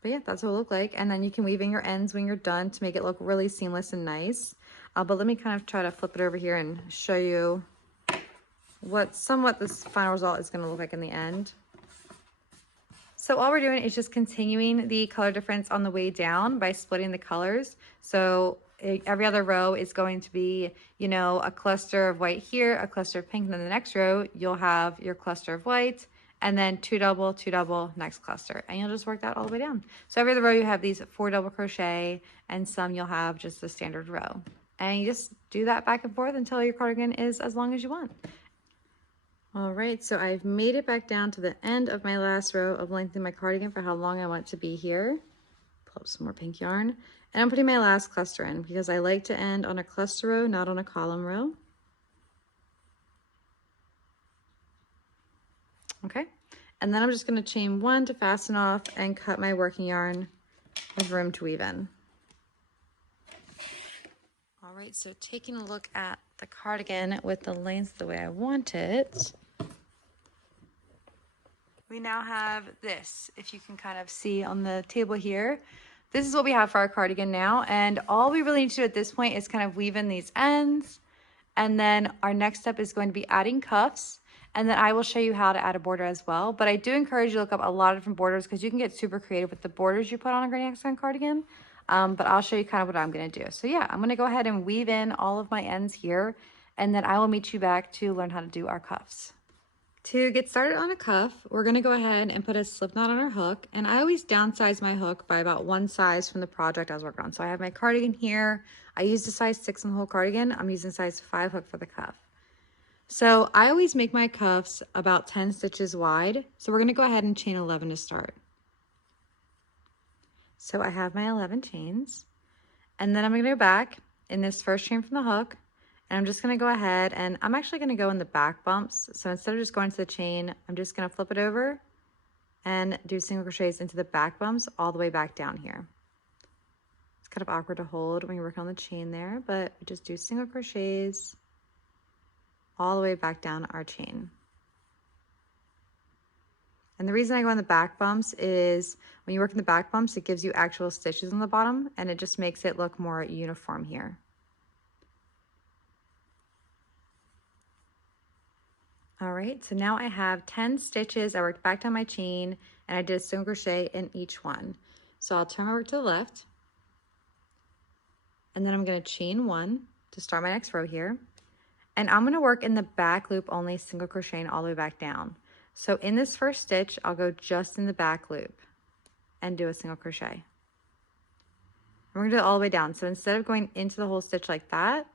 But yeah, that's what it'll look like. And then you can weave in your ends when you're done to make it look really seamless and nice. But let me kind of try to flip it over here and show you what this final result is going to look like in the end. So all we're doing is just continuing the color difference on the way down by splitting the colors. So every other row is going to be, you know, a cluster of white here, a cluster of pink, and then the next row you'll have your cluster of white, and then 2 double, 2 double, next cluster, and you'll just work that all the way down. So every other row you have these 4 double crochet, and some you'll have just the standard row. And you just do that back and forth until your cardigan is as long as you want. All right, so I've made it back down to the end of my last row of lengthening my cardigan for how long I want it to be here. Pull up some more pink yarn. And I'm putting my last cluster in because I like to end on a cluster row, not on a column row. Okay, and then I'm just going to chain 1 to fasten off and cut my working yarn with room to weave in. All right, so taking a look at the cardigan with the length the way I want it, we now have this. If you can kind of see on the table here, this is what we have for our cardigan now. And all we really need to do at this point is kind of weave in these ends. And then our next step is going to be adding cuffs. And then I will show you how to add a border as well. But I do encourage you to look up a lot of different borders because you can get super creative with the borders you put on a Granny Hexagon cardigan. But I'll show you kind of what I'm going to do. So yeah, I'm going to go ahead and weave in all of my ends here. And then I will meet you back to learn how to do our cuffs. To get started on a cuff, we're going to go ahead and put a slip knot on our hook. And I always downsize my hook by about 1 size from the project I was working on. So I have my cardigan here. I used a size 6 on the whole cardigan. I'm using size 5 hook for the cuff. So I always make my cuffs about 10 stitches wide. So we're going to go ahead and chain 11 to start. So I have my 11 chains. And then I'm going to go back in this first chain from the hook. And I'm just going to go ahead and I'm actually going to go in the back bumps. So instead of just going to the chain, I'm just going to flip it over and do single crochets into the back bumps all the way back down here. It's kind of awkward to hold when you're working on the chain there, but we just do single crochets all the way back down our chain. And the reason I go in the back bumps is when you work in the back bumps, it gives you actual stitches on the bottom and it just makes it look more uniform here. All right, so now I have 10 stitches. I worked back down my chain and I did a single crochet in each one. So I'll turn my work to the left and then I'm going to chain 1 to start my next row here. And I'm going to work in the back loop only, single crocheting all the way back down. So in this first stitch, I'll go just in the back loop and do a single crochet. We're going to do it all the way down. So instead of going into the whole stitch like that,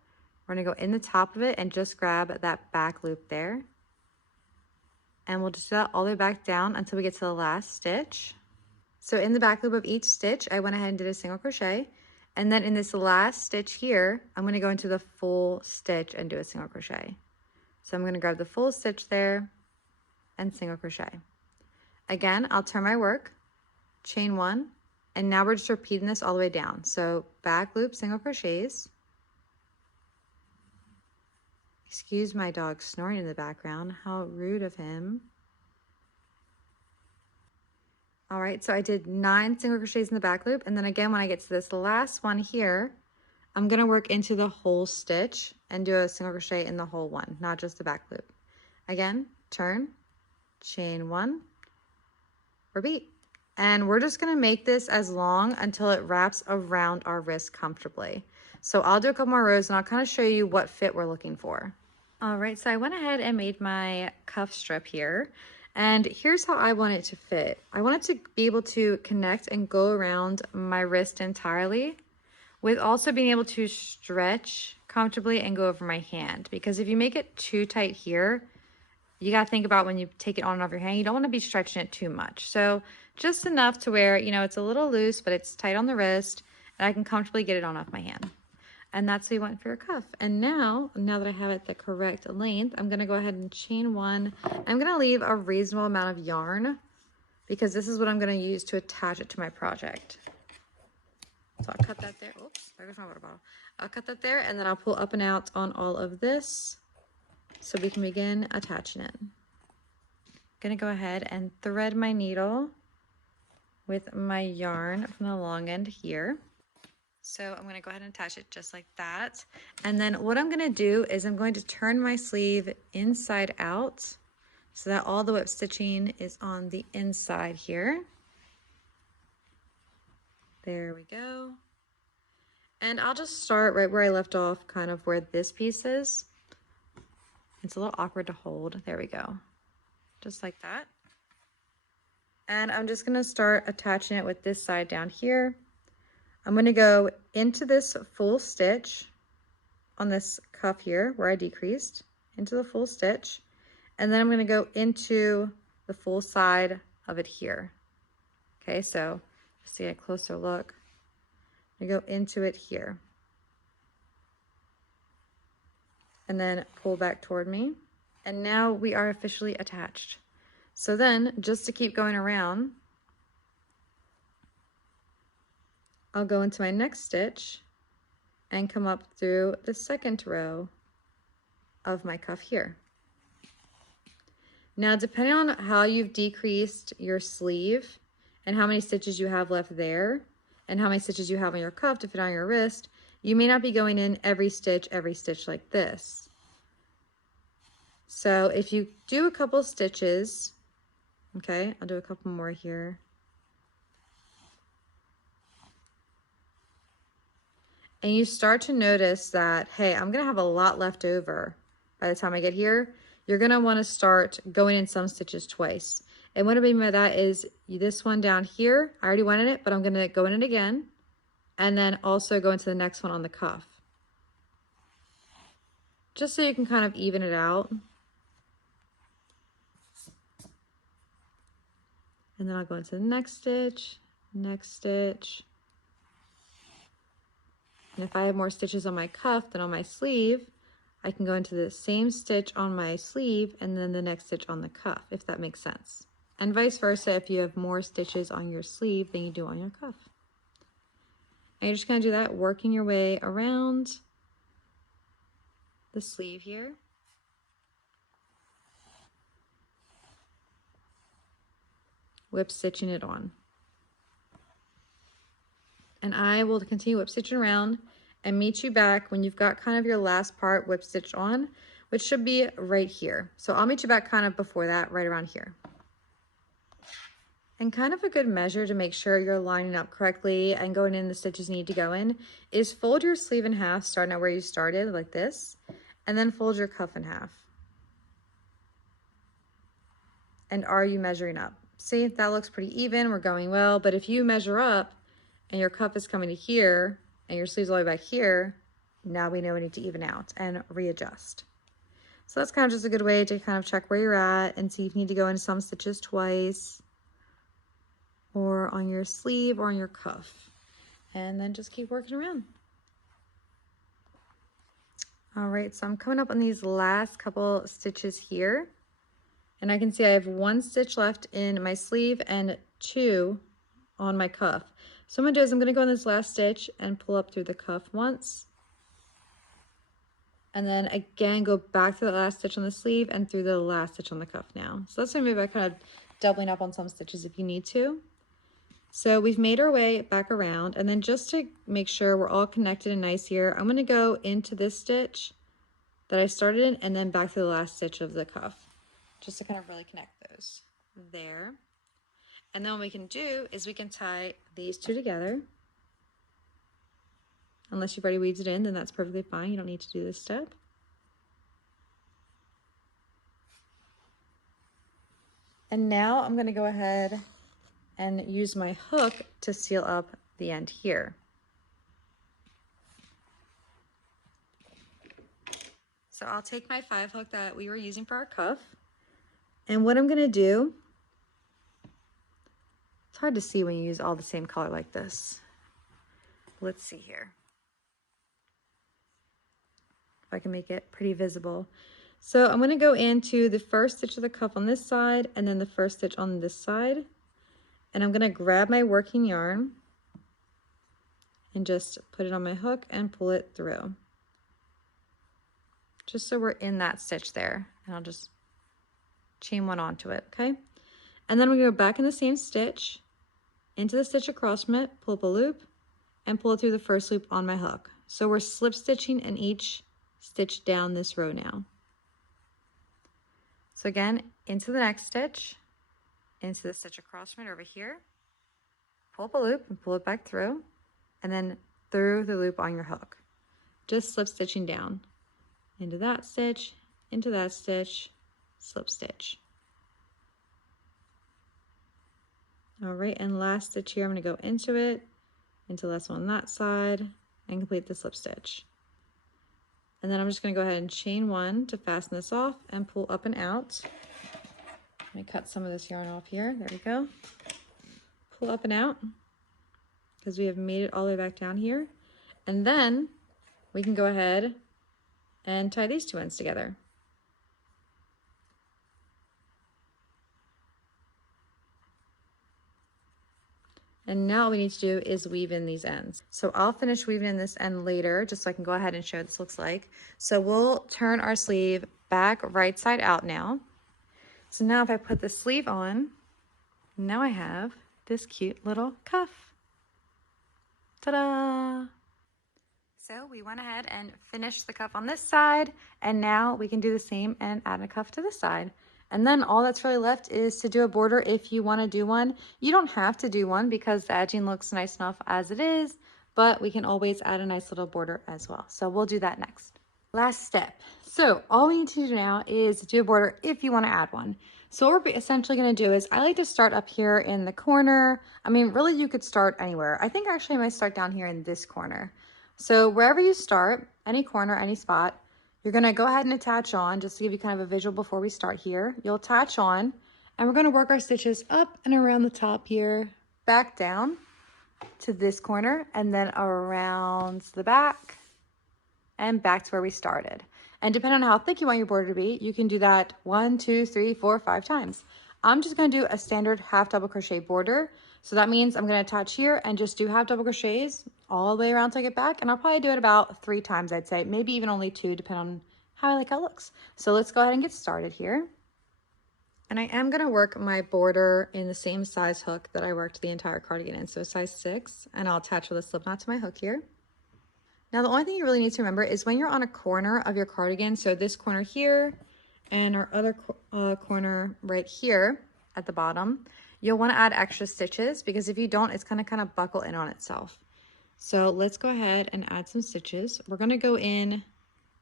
we're going to go in the top of it and just grab that back loop there. And we'll just do that all the way back down until we get to the last stitch. So in the back loop of each stitch, I went ahead and did a single crochet. And then in this last stitch here, I'm going to go into the full stitch and do a single crochet. So I'm going to grab the full stitch there and single crochet. Again, I'll turn my work, chain 1, and now we're just repeating this all the way down. So back loop, single crochets. Excuse my dog snoring in the background. How rude of him. All right, so I did 9 single crochets in the back loop. And then again, when I get to this last one here, I'm going to work into the whole stitch and do a single crochet in the whole one, not just the back loop. Again, turn, chain 1, repeat. And we're just going to make this as long until it wraps around our wrist comfortably. So I'll do a couple more rows and I'll kind of show you what fit we're looking for. All right, so I went ahead and made my cuff strip here. And here's how I want it to fit. I want it to be able to connect and go around my wrist entirely, with also being able to stretch comfortably and go over my hand. Because if you make it too tight here, you got to think about when you take it on and off your hand, you don't want to be stretching it too much. So just enough to where, you know, it's a little loose, but it's tight on the wrist and I can comfortably get it on off my hand. And that's what you want for your cuff. And now that I have it the correct length, I'm gonna go ahead and chain one. I'm gonna leave a reasonable amount of yarn because this is what I'm gonna use to attach it to my project. So I'll cut that there. Oops, there goes my water bottle. I'll cut that there and then I'll pull up and out on all of this so we can begin attaching it. I'm gonna go ahead and thread my needle with my yarn from the long end here. So I'm going to go ahead and attach it just like that. And then what I'm going to do is I'm going to turn my sleeve inside out so that all the whip stitching is on the inside here. There we go. And I'll just start right where I left off, kind of where this piece is. It's a little awkward to hold. There we go. Just like that. And I'm just going to start attaching it with this side down here. I'm going to go into this full stitch on this cuff here where I decreased, into the full stitch, and then I'm going to go into the full side of it here. Okay, so just to get a closer look, I go into it here and then pull back toward me, and now we are officially attached. So then just to keep going around, I'll go into my next stitch and come up through the second row of my cuff here. Now, depending on how you've decreased your sleeve and how many stitches you have left there and how many stitches you have on your cuff to fit on your wrist, you may not be going in every stitch like this. So if you do a couple stitches, okay, I'll do a couple more here. And you start to notice that, hey, I'm gonna have a lot left over by the time I get here. You're gonna wanna start going in some stitches twice. And what I mean by that is this one down here, I already went in it, but I'm gonna go in it again. And then also go into the next one on the cuff. Just so you can kind of even it out. And then I'll go into the next stitch, next stitch. And if I have more stitches on my cuff than on my sleeve, I can go into the same stitch on my sleeve and then the next stitch on the cuff, if that makes sense. And vice versa if you have more stitches on your sleeve than you do on your cuff. And you're just gonna do that, working your way around the sleeve here. Whip stitching it on. And I will continue whip stitching around and meet you back when you've got kind of your last part whip stitched on, which should be right here. So I'll meet you back kind of before that, right around here. And kind of a good measure to make sure you're lining up correctly and going in the stitches you need to go in is fold your sleeve in half, starting out where you started, like this, and then fold your cuff in half. And are you measuring up? See, that looks pretty even, we're going well, but if you measure up, and your cuff is coming to here, and your sleeve's all the way back here, now we know we need to even out and readjust. So that's kind of just a good way to kind of check where you're at and see if you need to go into some stitches twice, or on your sleeve or on your cuff. And then just keep working around. All right, so I'm coming up on these last couple stitches here. And I can see I have one stitch left in my sleeve and 2 on my cuff. So what I'm gonna do is I'm gonna go in this last stitch and pull up through the cuff once. And then again, go back to the last stitch on the sleeve and through the last stitch on the cuff now. So that's gonna be by kind of doubling up on some stitches if you need to. So we've made our way back around, and then just to make sure we're all connected and nice here, I'm gonna go into this stitch that I started in and then back to the last stitch of the cuff, just to kind of really connect those there. And then what we can do is we can tie these two together. Unless you've already weaved it in, then that's perfectly fine. You don't need to do this step. And now I'm gonna go ahead and use my hook to seal up the end here. So I'll take my 5 hook that we were using for our cuff, And what I'm gonna do, it's hard to see when you use all the same color like this. Let's see here. If I can make it pretty visible. So I'm gonna go into the first stitch of the cuff on this side and then the first stitch on this side. And I'm gonna grab my working yarn and just put it on my hook and pull it through. Just so we're in that stitch there. And I'll just chain one onto it, okay? And then we go back in the same stitch, into the stitch across from it, pull up a loop, and pull it through the first loop on my hook. So we're slip stitching in each stitch down this row now. So again, into the next stitch, into the stitch across from it over here, pull up a loop and pull it back through, and then through the loop on your hook. Just slip stitching down. Into that stitch, into that stitch, slip stitch. All right, and last stitch here, I'm gonna go into it, into the last one on that side, and complete the slip stitch. And then I'm just gonna go ahead and chain one to fasten this off and pull up and out. Let me cut some of this yarn off here, there we go. Pull up and out, because we have made it all the way back down here. And then we can go ahead and tie these two ends together. And now what we need to do is weave in these ends. So I'll finish weaving in this end later, just so I can go ahead and show what this looks like. So we'll turn our sleeve back right side out now. So now if I put the sleeve on, now I have this cute little cuff. Ta-da! So we went ahead and finished the cuff on this side, and now we can do the same and add a cuff to this side. And then all that's really left is to do a border if you want to do one. You don't have to do one because the edging looks nice enough as it is, but we can always add a nice little border as well. So we'll do that next. Last step. So all we need to do now is do a border if you want to add one. So what we're essentially going to do is I like to start up here in the corner. I mean, really you could start anywhere. I think actually I might start down here in this corner. So wherever you start, any corner, any spot, you're going to go ahead and attach on, just to give you kind of a visual before we start here. You'll attach on, and we're going to work our stitches up and around the top here, back down to this corner, and then around the back and back to where we started. And depending on how thick you want your border to be, you can do that 1, 2, 3, 4, 5 times. I'm just going to do a standard half double crochet border. So that means I'm going to attach here and just do half double crochets all the way around till I get back. And I'll probably do it about 3 times, I'd say. Maybe even only 2, depending on how I like how it looks. So let's go ahead and get started here. And I am going to work my border in the same size hook that I worked the entire cardigan in. So size 6. And I'll attach with a slip knot to my hook here. Now the only thing you really need to remember is when you're on a corner of your cardigan, so this corner here and our other corner right here at the bottom, you'll want to add extra stitches because if you don't, it's going to kind of buckle in on itself. So let's go ahead and add some stitches. We're going to go in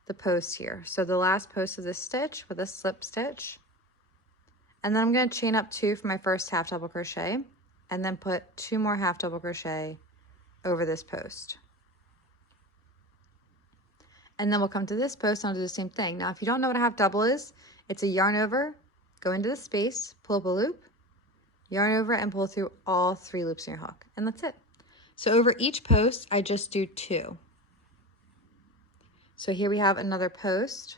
the post here. So the last post of this stitch with a slip stitch. And then I'm going to chain up 2 for my first half double crochet and then put 2 more half double crochet over this post. And then we'll come to this post and I'll do the same thing. Now, if you don't know what a half double is, it's a yarn over, go into the space, pull up a loop, yarn over, and pull through all 3 loops in your hook. And that's it. So over each post, I just do 2. So here we have another post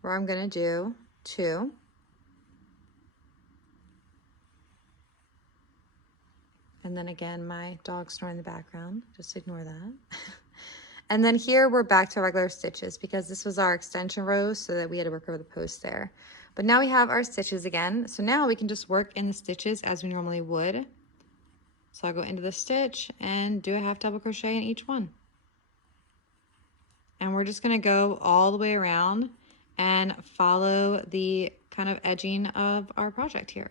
where I'm going to do 2. And then again, my dog snoring in the background, just ignore that. And then here we're back to regular stitches because this was our extension row, so that we had to work over the post there. But now we have our stitches again. So now we can just work in the stitches as we normally would. So I'll go into the stitch and do a half double crochet in each one. And we're just gonna go all the way around and follow the kind of edging of our project here.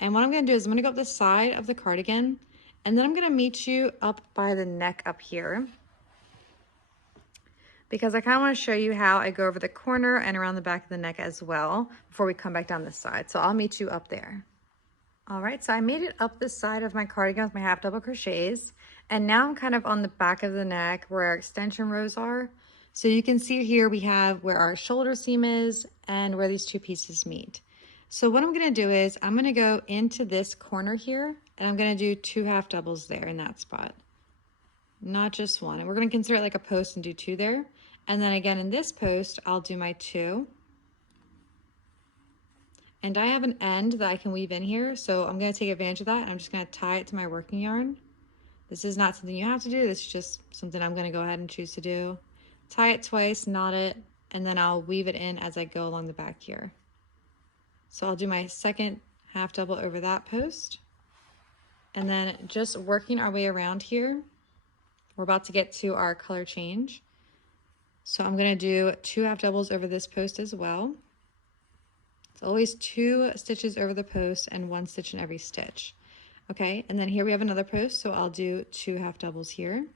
And what I'm gonna do is I'm gonna go up the side of the cardigan and then I'm gonna meet you up by the neck up here, because I kind of want to show you how I go over the corner and around the back of the neck as well before we come back down this side. So I'll meet you up there. All right, so I made it up this side of my cardigan with my half double crochets. And now I'm kind of on the back of the neck where our extension rows are. So you can see here we have where our shoulder seam is and where these 2 pieces meet. So what I'm going to do is I'm going to go into this corner here and I'm going to do 2 half doubles there in that spot. Not just one. And we're going to consider it like a post and do 2 there. And then again in this post, I'll do my 2. And I have an end that I can weave in here, so I'm going to take advantage of that. I'm just going to tie it to my working yarn. This is not something you have to do. This is just something I'm going to go ahead and choose to do. Tie it twice, knot it, and then I'll weave it in as I go along the back here. So I'll do my second half double over that post. And then just working our way around here, we're about to get to our color change. So I'm going to do 2 half doubles over this post as well. It's always 2 stitches over the post and 1 stitch in every stitch. Okay, and then here we have another post, so I'll do 2 half doubles here.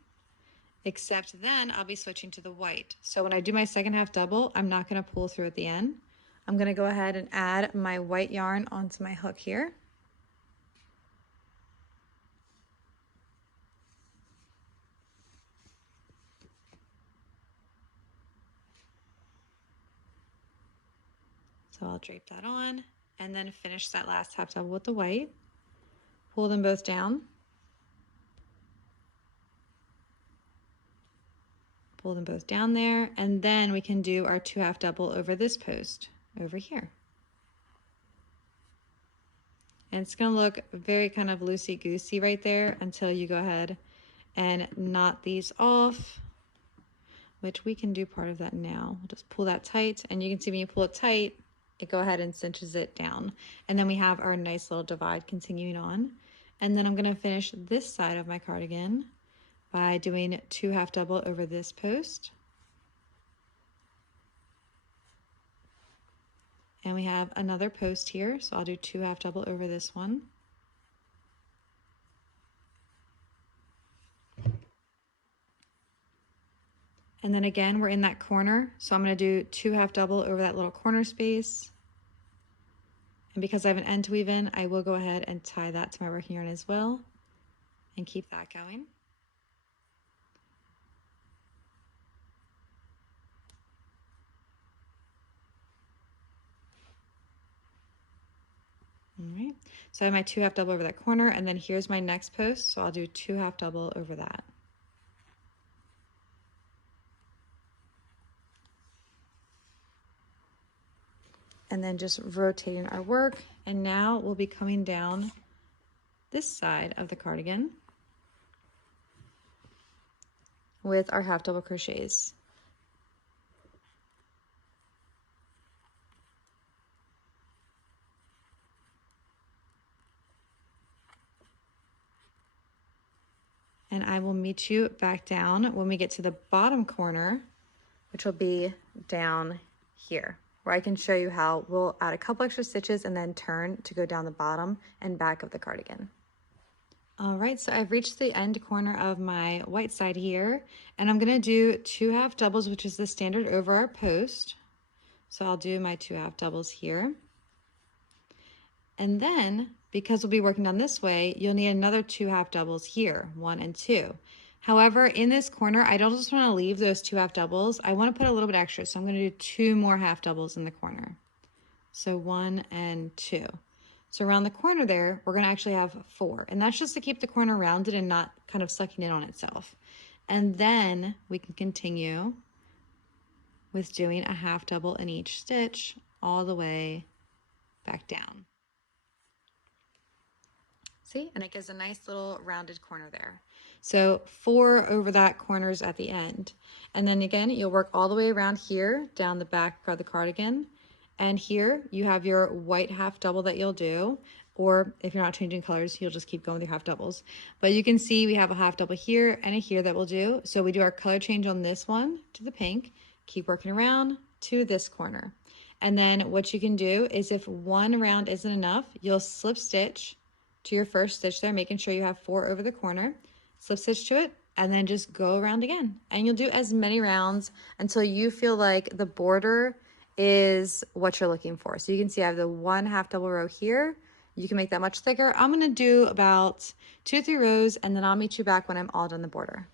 Except then I'll be switching to the white. So when I do my second half double, I'm not going to pull through at the end. I'm going to go ahead and add my white yarn onto my hook here. So I'll drape that on and then finish that last half double with the white. Pull them both down. Pull them both down there, and then we can do our 2 half double over this post over here. And it's going to look very kind of loosey-goosey right there until you go ahead and knot these off, which we can do part of that now. We'll just pull that tight, and you can see when you pull it tight, it go ahead and cinches it down. And then we have our nice little divide continuing on. And then I'm going to finish this side of my cardigan by doing 2 half double over this post. And we have another post here, so I'll do 2 half double over this one. And then again, we're in that corner, so I'm going to do 2 half double over that little corner space. And because I have an end to weave in, I will go ahead and tie that to my working yarn as well and keep that going. All right, so I have my 2 half double over that corner, and then here's my next post, so I'll do 2 half double over that. And then just rotating our work, and now we'll be coming down this side of the cardigan with our half double crochets. And I will meet you back down when we get to the bottom corner, which will be down here, where I can show you how we'll add a couple extra stitches and then turn to go down the bottom and back of the cardigan. All right, so I've reached the end corner of my white side here, and I'm gonna do 2 half doubles, which is the standard over our post. So I'll do my 2 half doubles here. And then, because we'll be working down this way, you'll need another 2 half doubles here, 1 and 2. However, in this corner, I don't just want to leave those 2 half doubles. I want to put a little bit extra, so I'm going to do 2 more half doubles in the corner. So 1 and 2. So around the corner there, we're going to actually have 4. And that's just to keep the corner rounded and not kind of sucking in on itself. And then we can continue with doing a half double in each stitch all the way back down. See, and it gives a nice little rounded corner there. So 4 over that corners at the end. And then again, you'll work all the way around here, down the back of the cardigan. And here you have your white half double that you'll do, or if you're not changing colors, you'll just keep going with your half doubles. But you can see we have a half double here and a here that we'll do. So we do our color change on this one to the pink, keep working around to this corner. And then what you can do is if one round isn't enough, you'll slip stitch to your first stitch there, making sure you have 4 over the corner, slip stitch to it, and then just go around again. And you'll do as many rounds until you feel like the border is what you're looking for. So you can see I have the 1 half double row here. You can make that much thicker. I'm gonna do about 2 or 3 rows, and then I'll meet you back when I'm all done the border.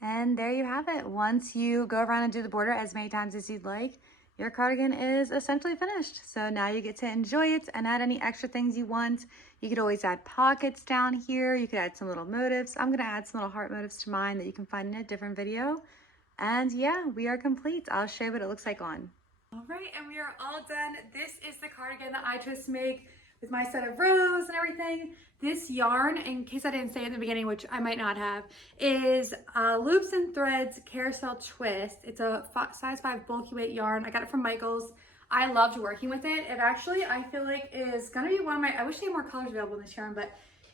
And there you have it. Once you go around and do the border as many times as you'd like, your cardigan is essentially finished. So now you get to enjoy it and add any extra things you want. You could always add pockets down here. You could add some little motifs. I'm gonna add some little heart motifs to mine that you can find in a different video. And yeah, we are complete. I'll show you what it looks like on. All right, and we are all done. This is the cardigan that I just made with my set of rows and everything. This yarn, in case I didn't say in the beginning, which I might not have, is Loops and Threads Carousel Twist. It's a size 5 bulky weight yarn. I got it from Michael's. I loved working with it. It actually, I feel like, is gonna be one of my, I wish they had more colors available in this yarn, but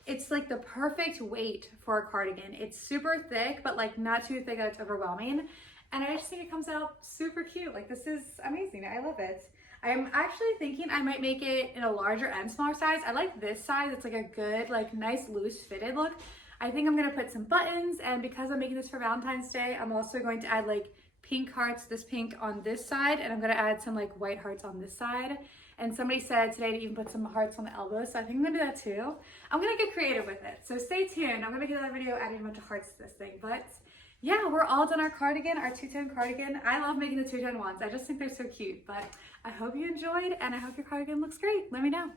it's like the perfect weight for a cardigan. It's super thick, but like not too thick that it's overwhelming. And I just think it comes out super cute. Like, this is amazing. I love it. I'm actually thinking I might make it in a larger and smaller size. I like this size. It's like a good, like nice loose fitted look. I think I'm gonna put some buttons, and because I'm making this for Valentine's Day, I'm also going to add like pink hearts, this pink on this side, and I'm gonna add some like white hearts on this side. And somebody said today to even put some hearts on the elbows, so I think I'm gonna do that too. I'm gonna get creative with it, so stay tuned. I'm gonna make another video adding a bunch of hearts to this thing, but yeah, we're all done our cardigan, our two-tone cardigan. I love making the two-tone ones. I just think they're so cute, but I hope you enjoyed, and I hope your cardigan looks great. Let me know.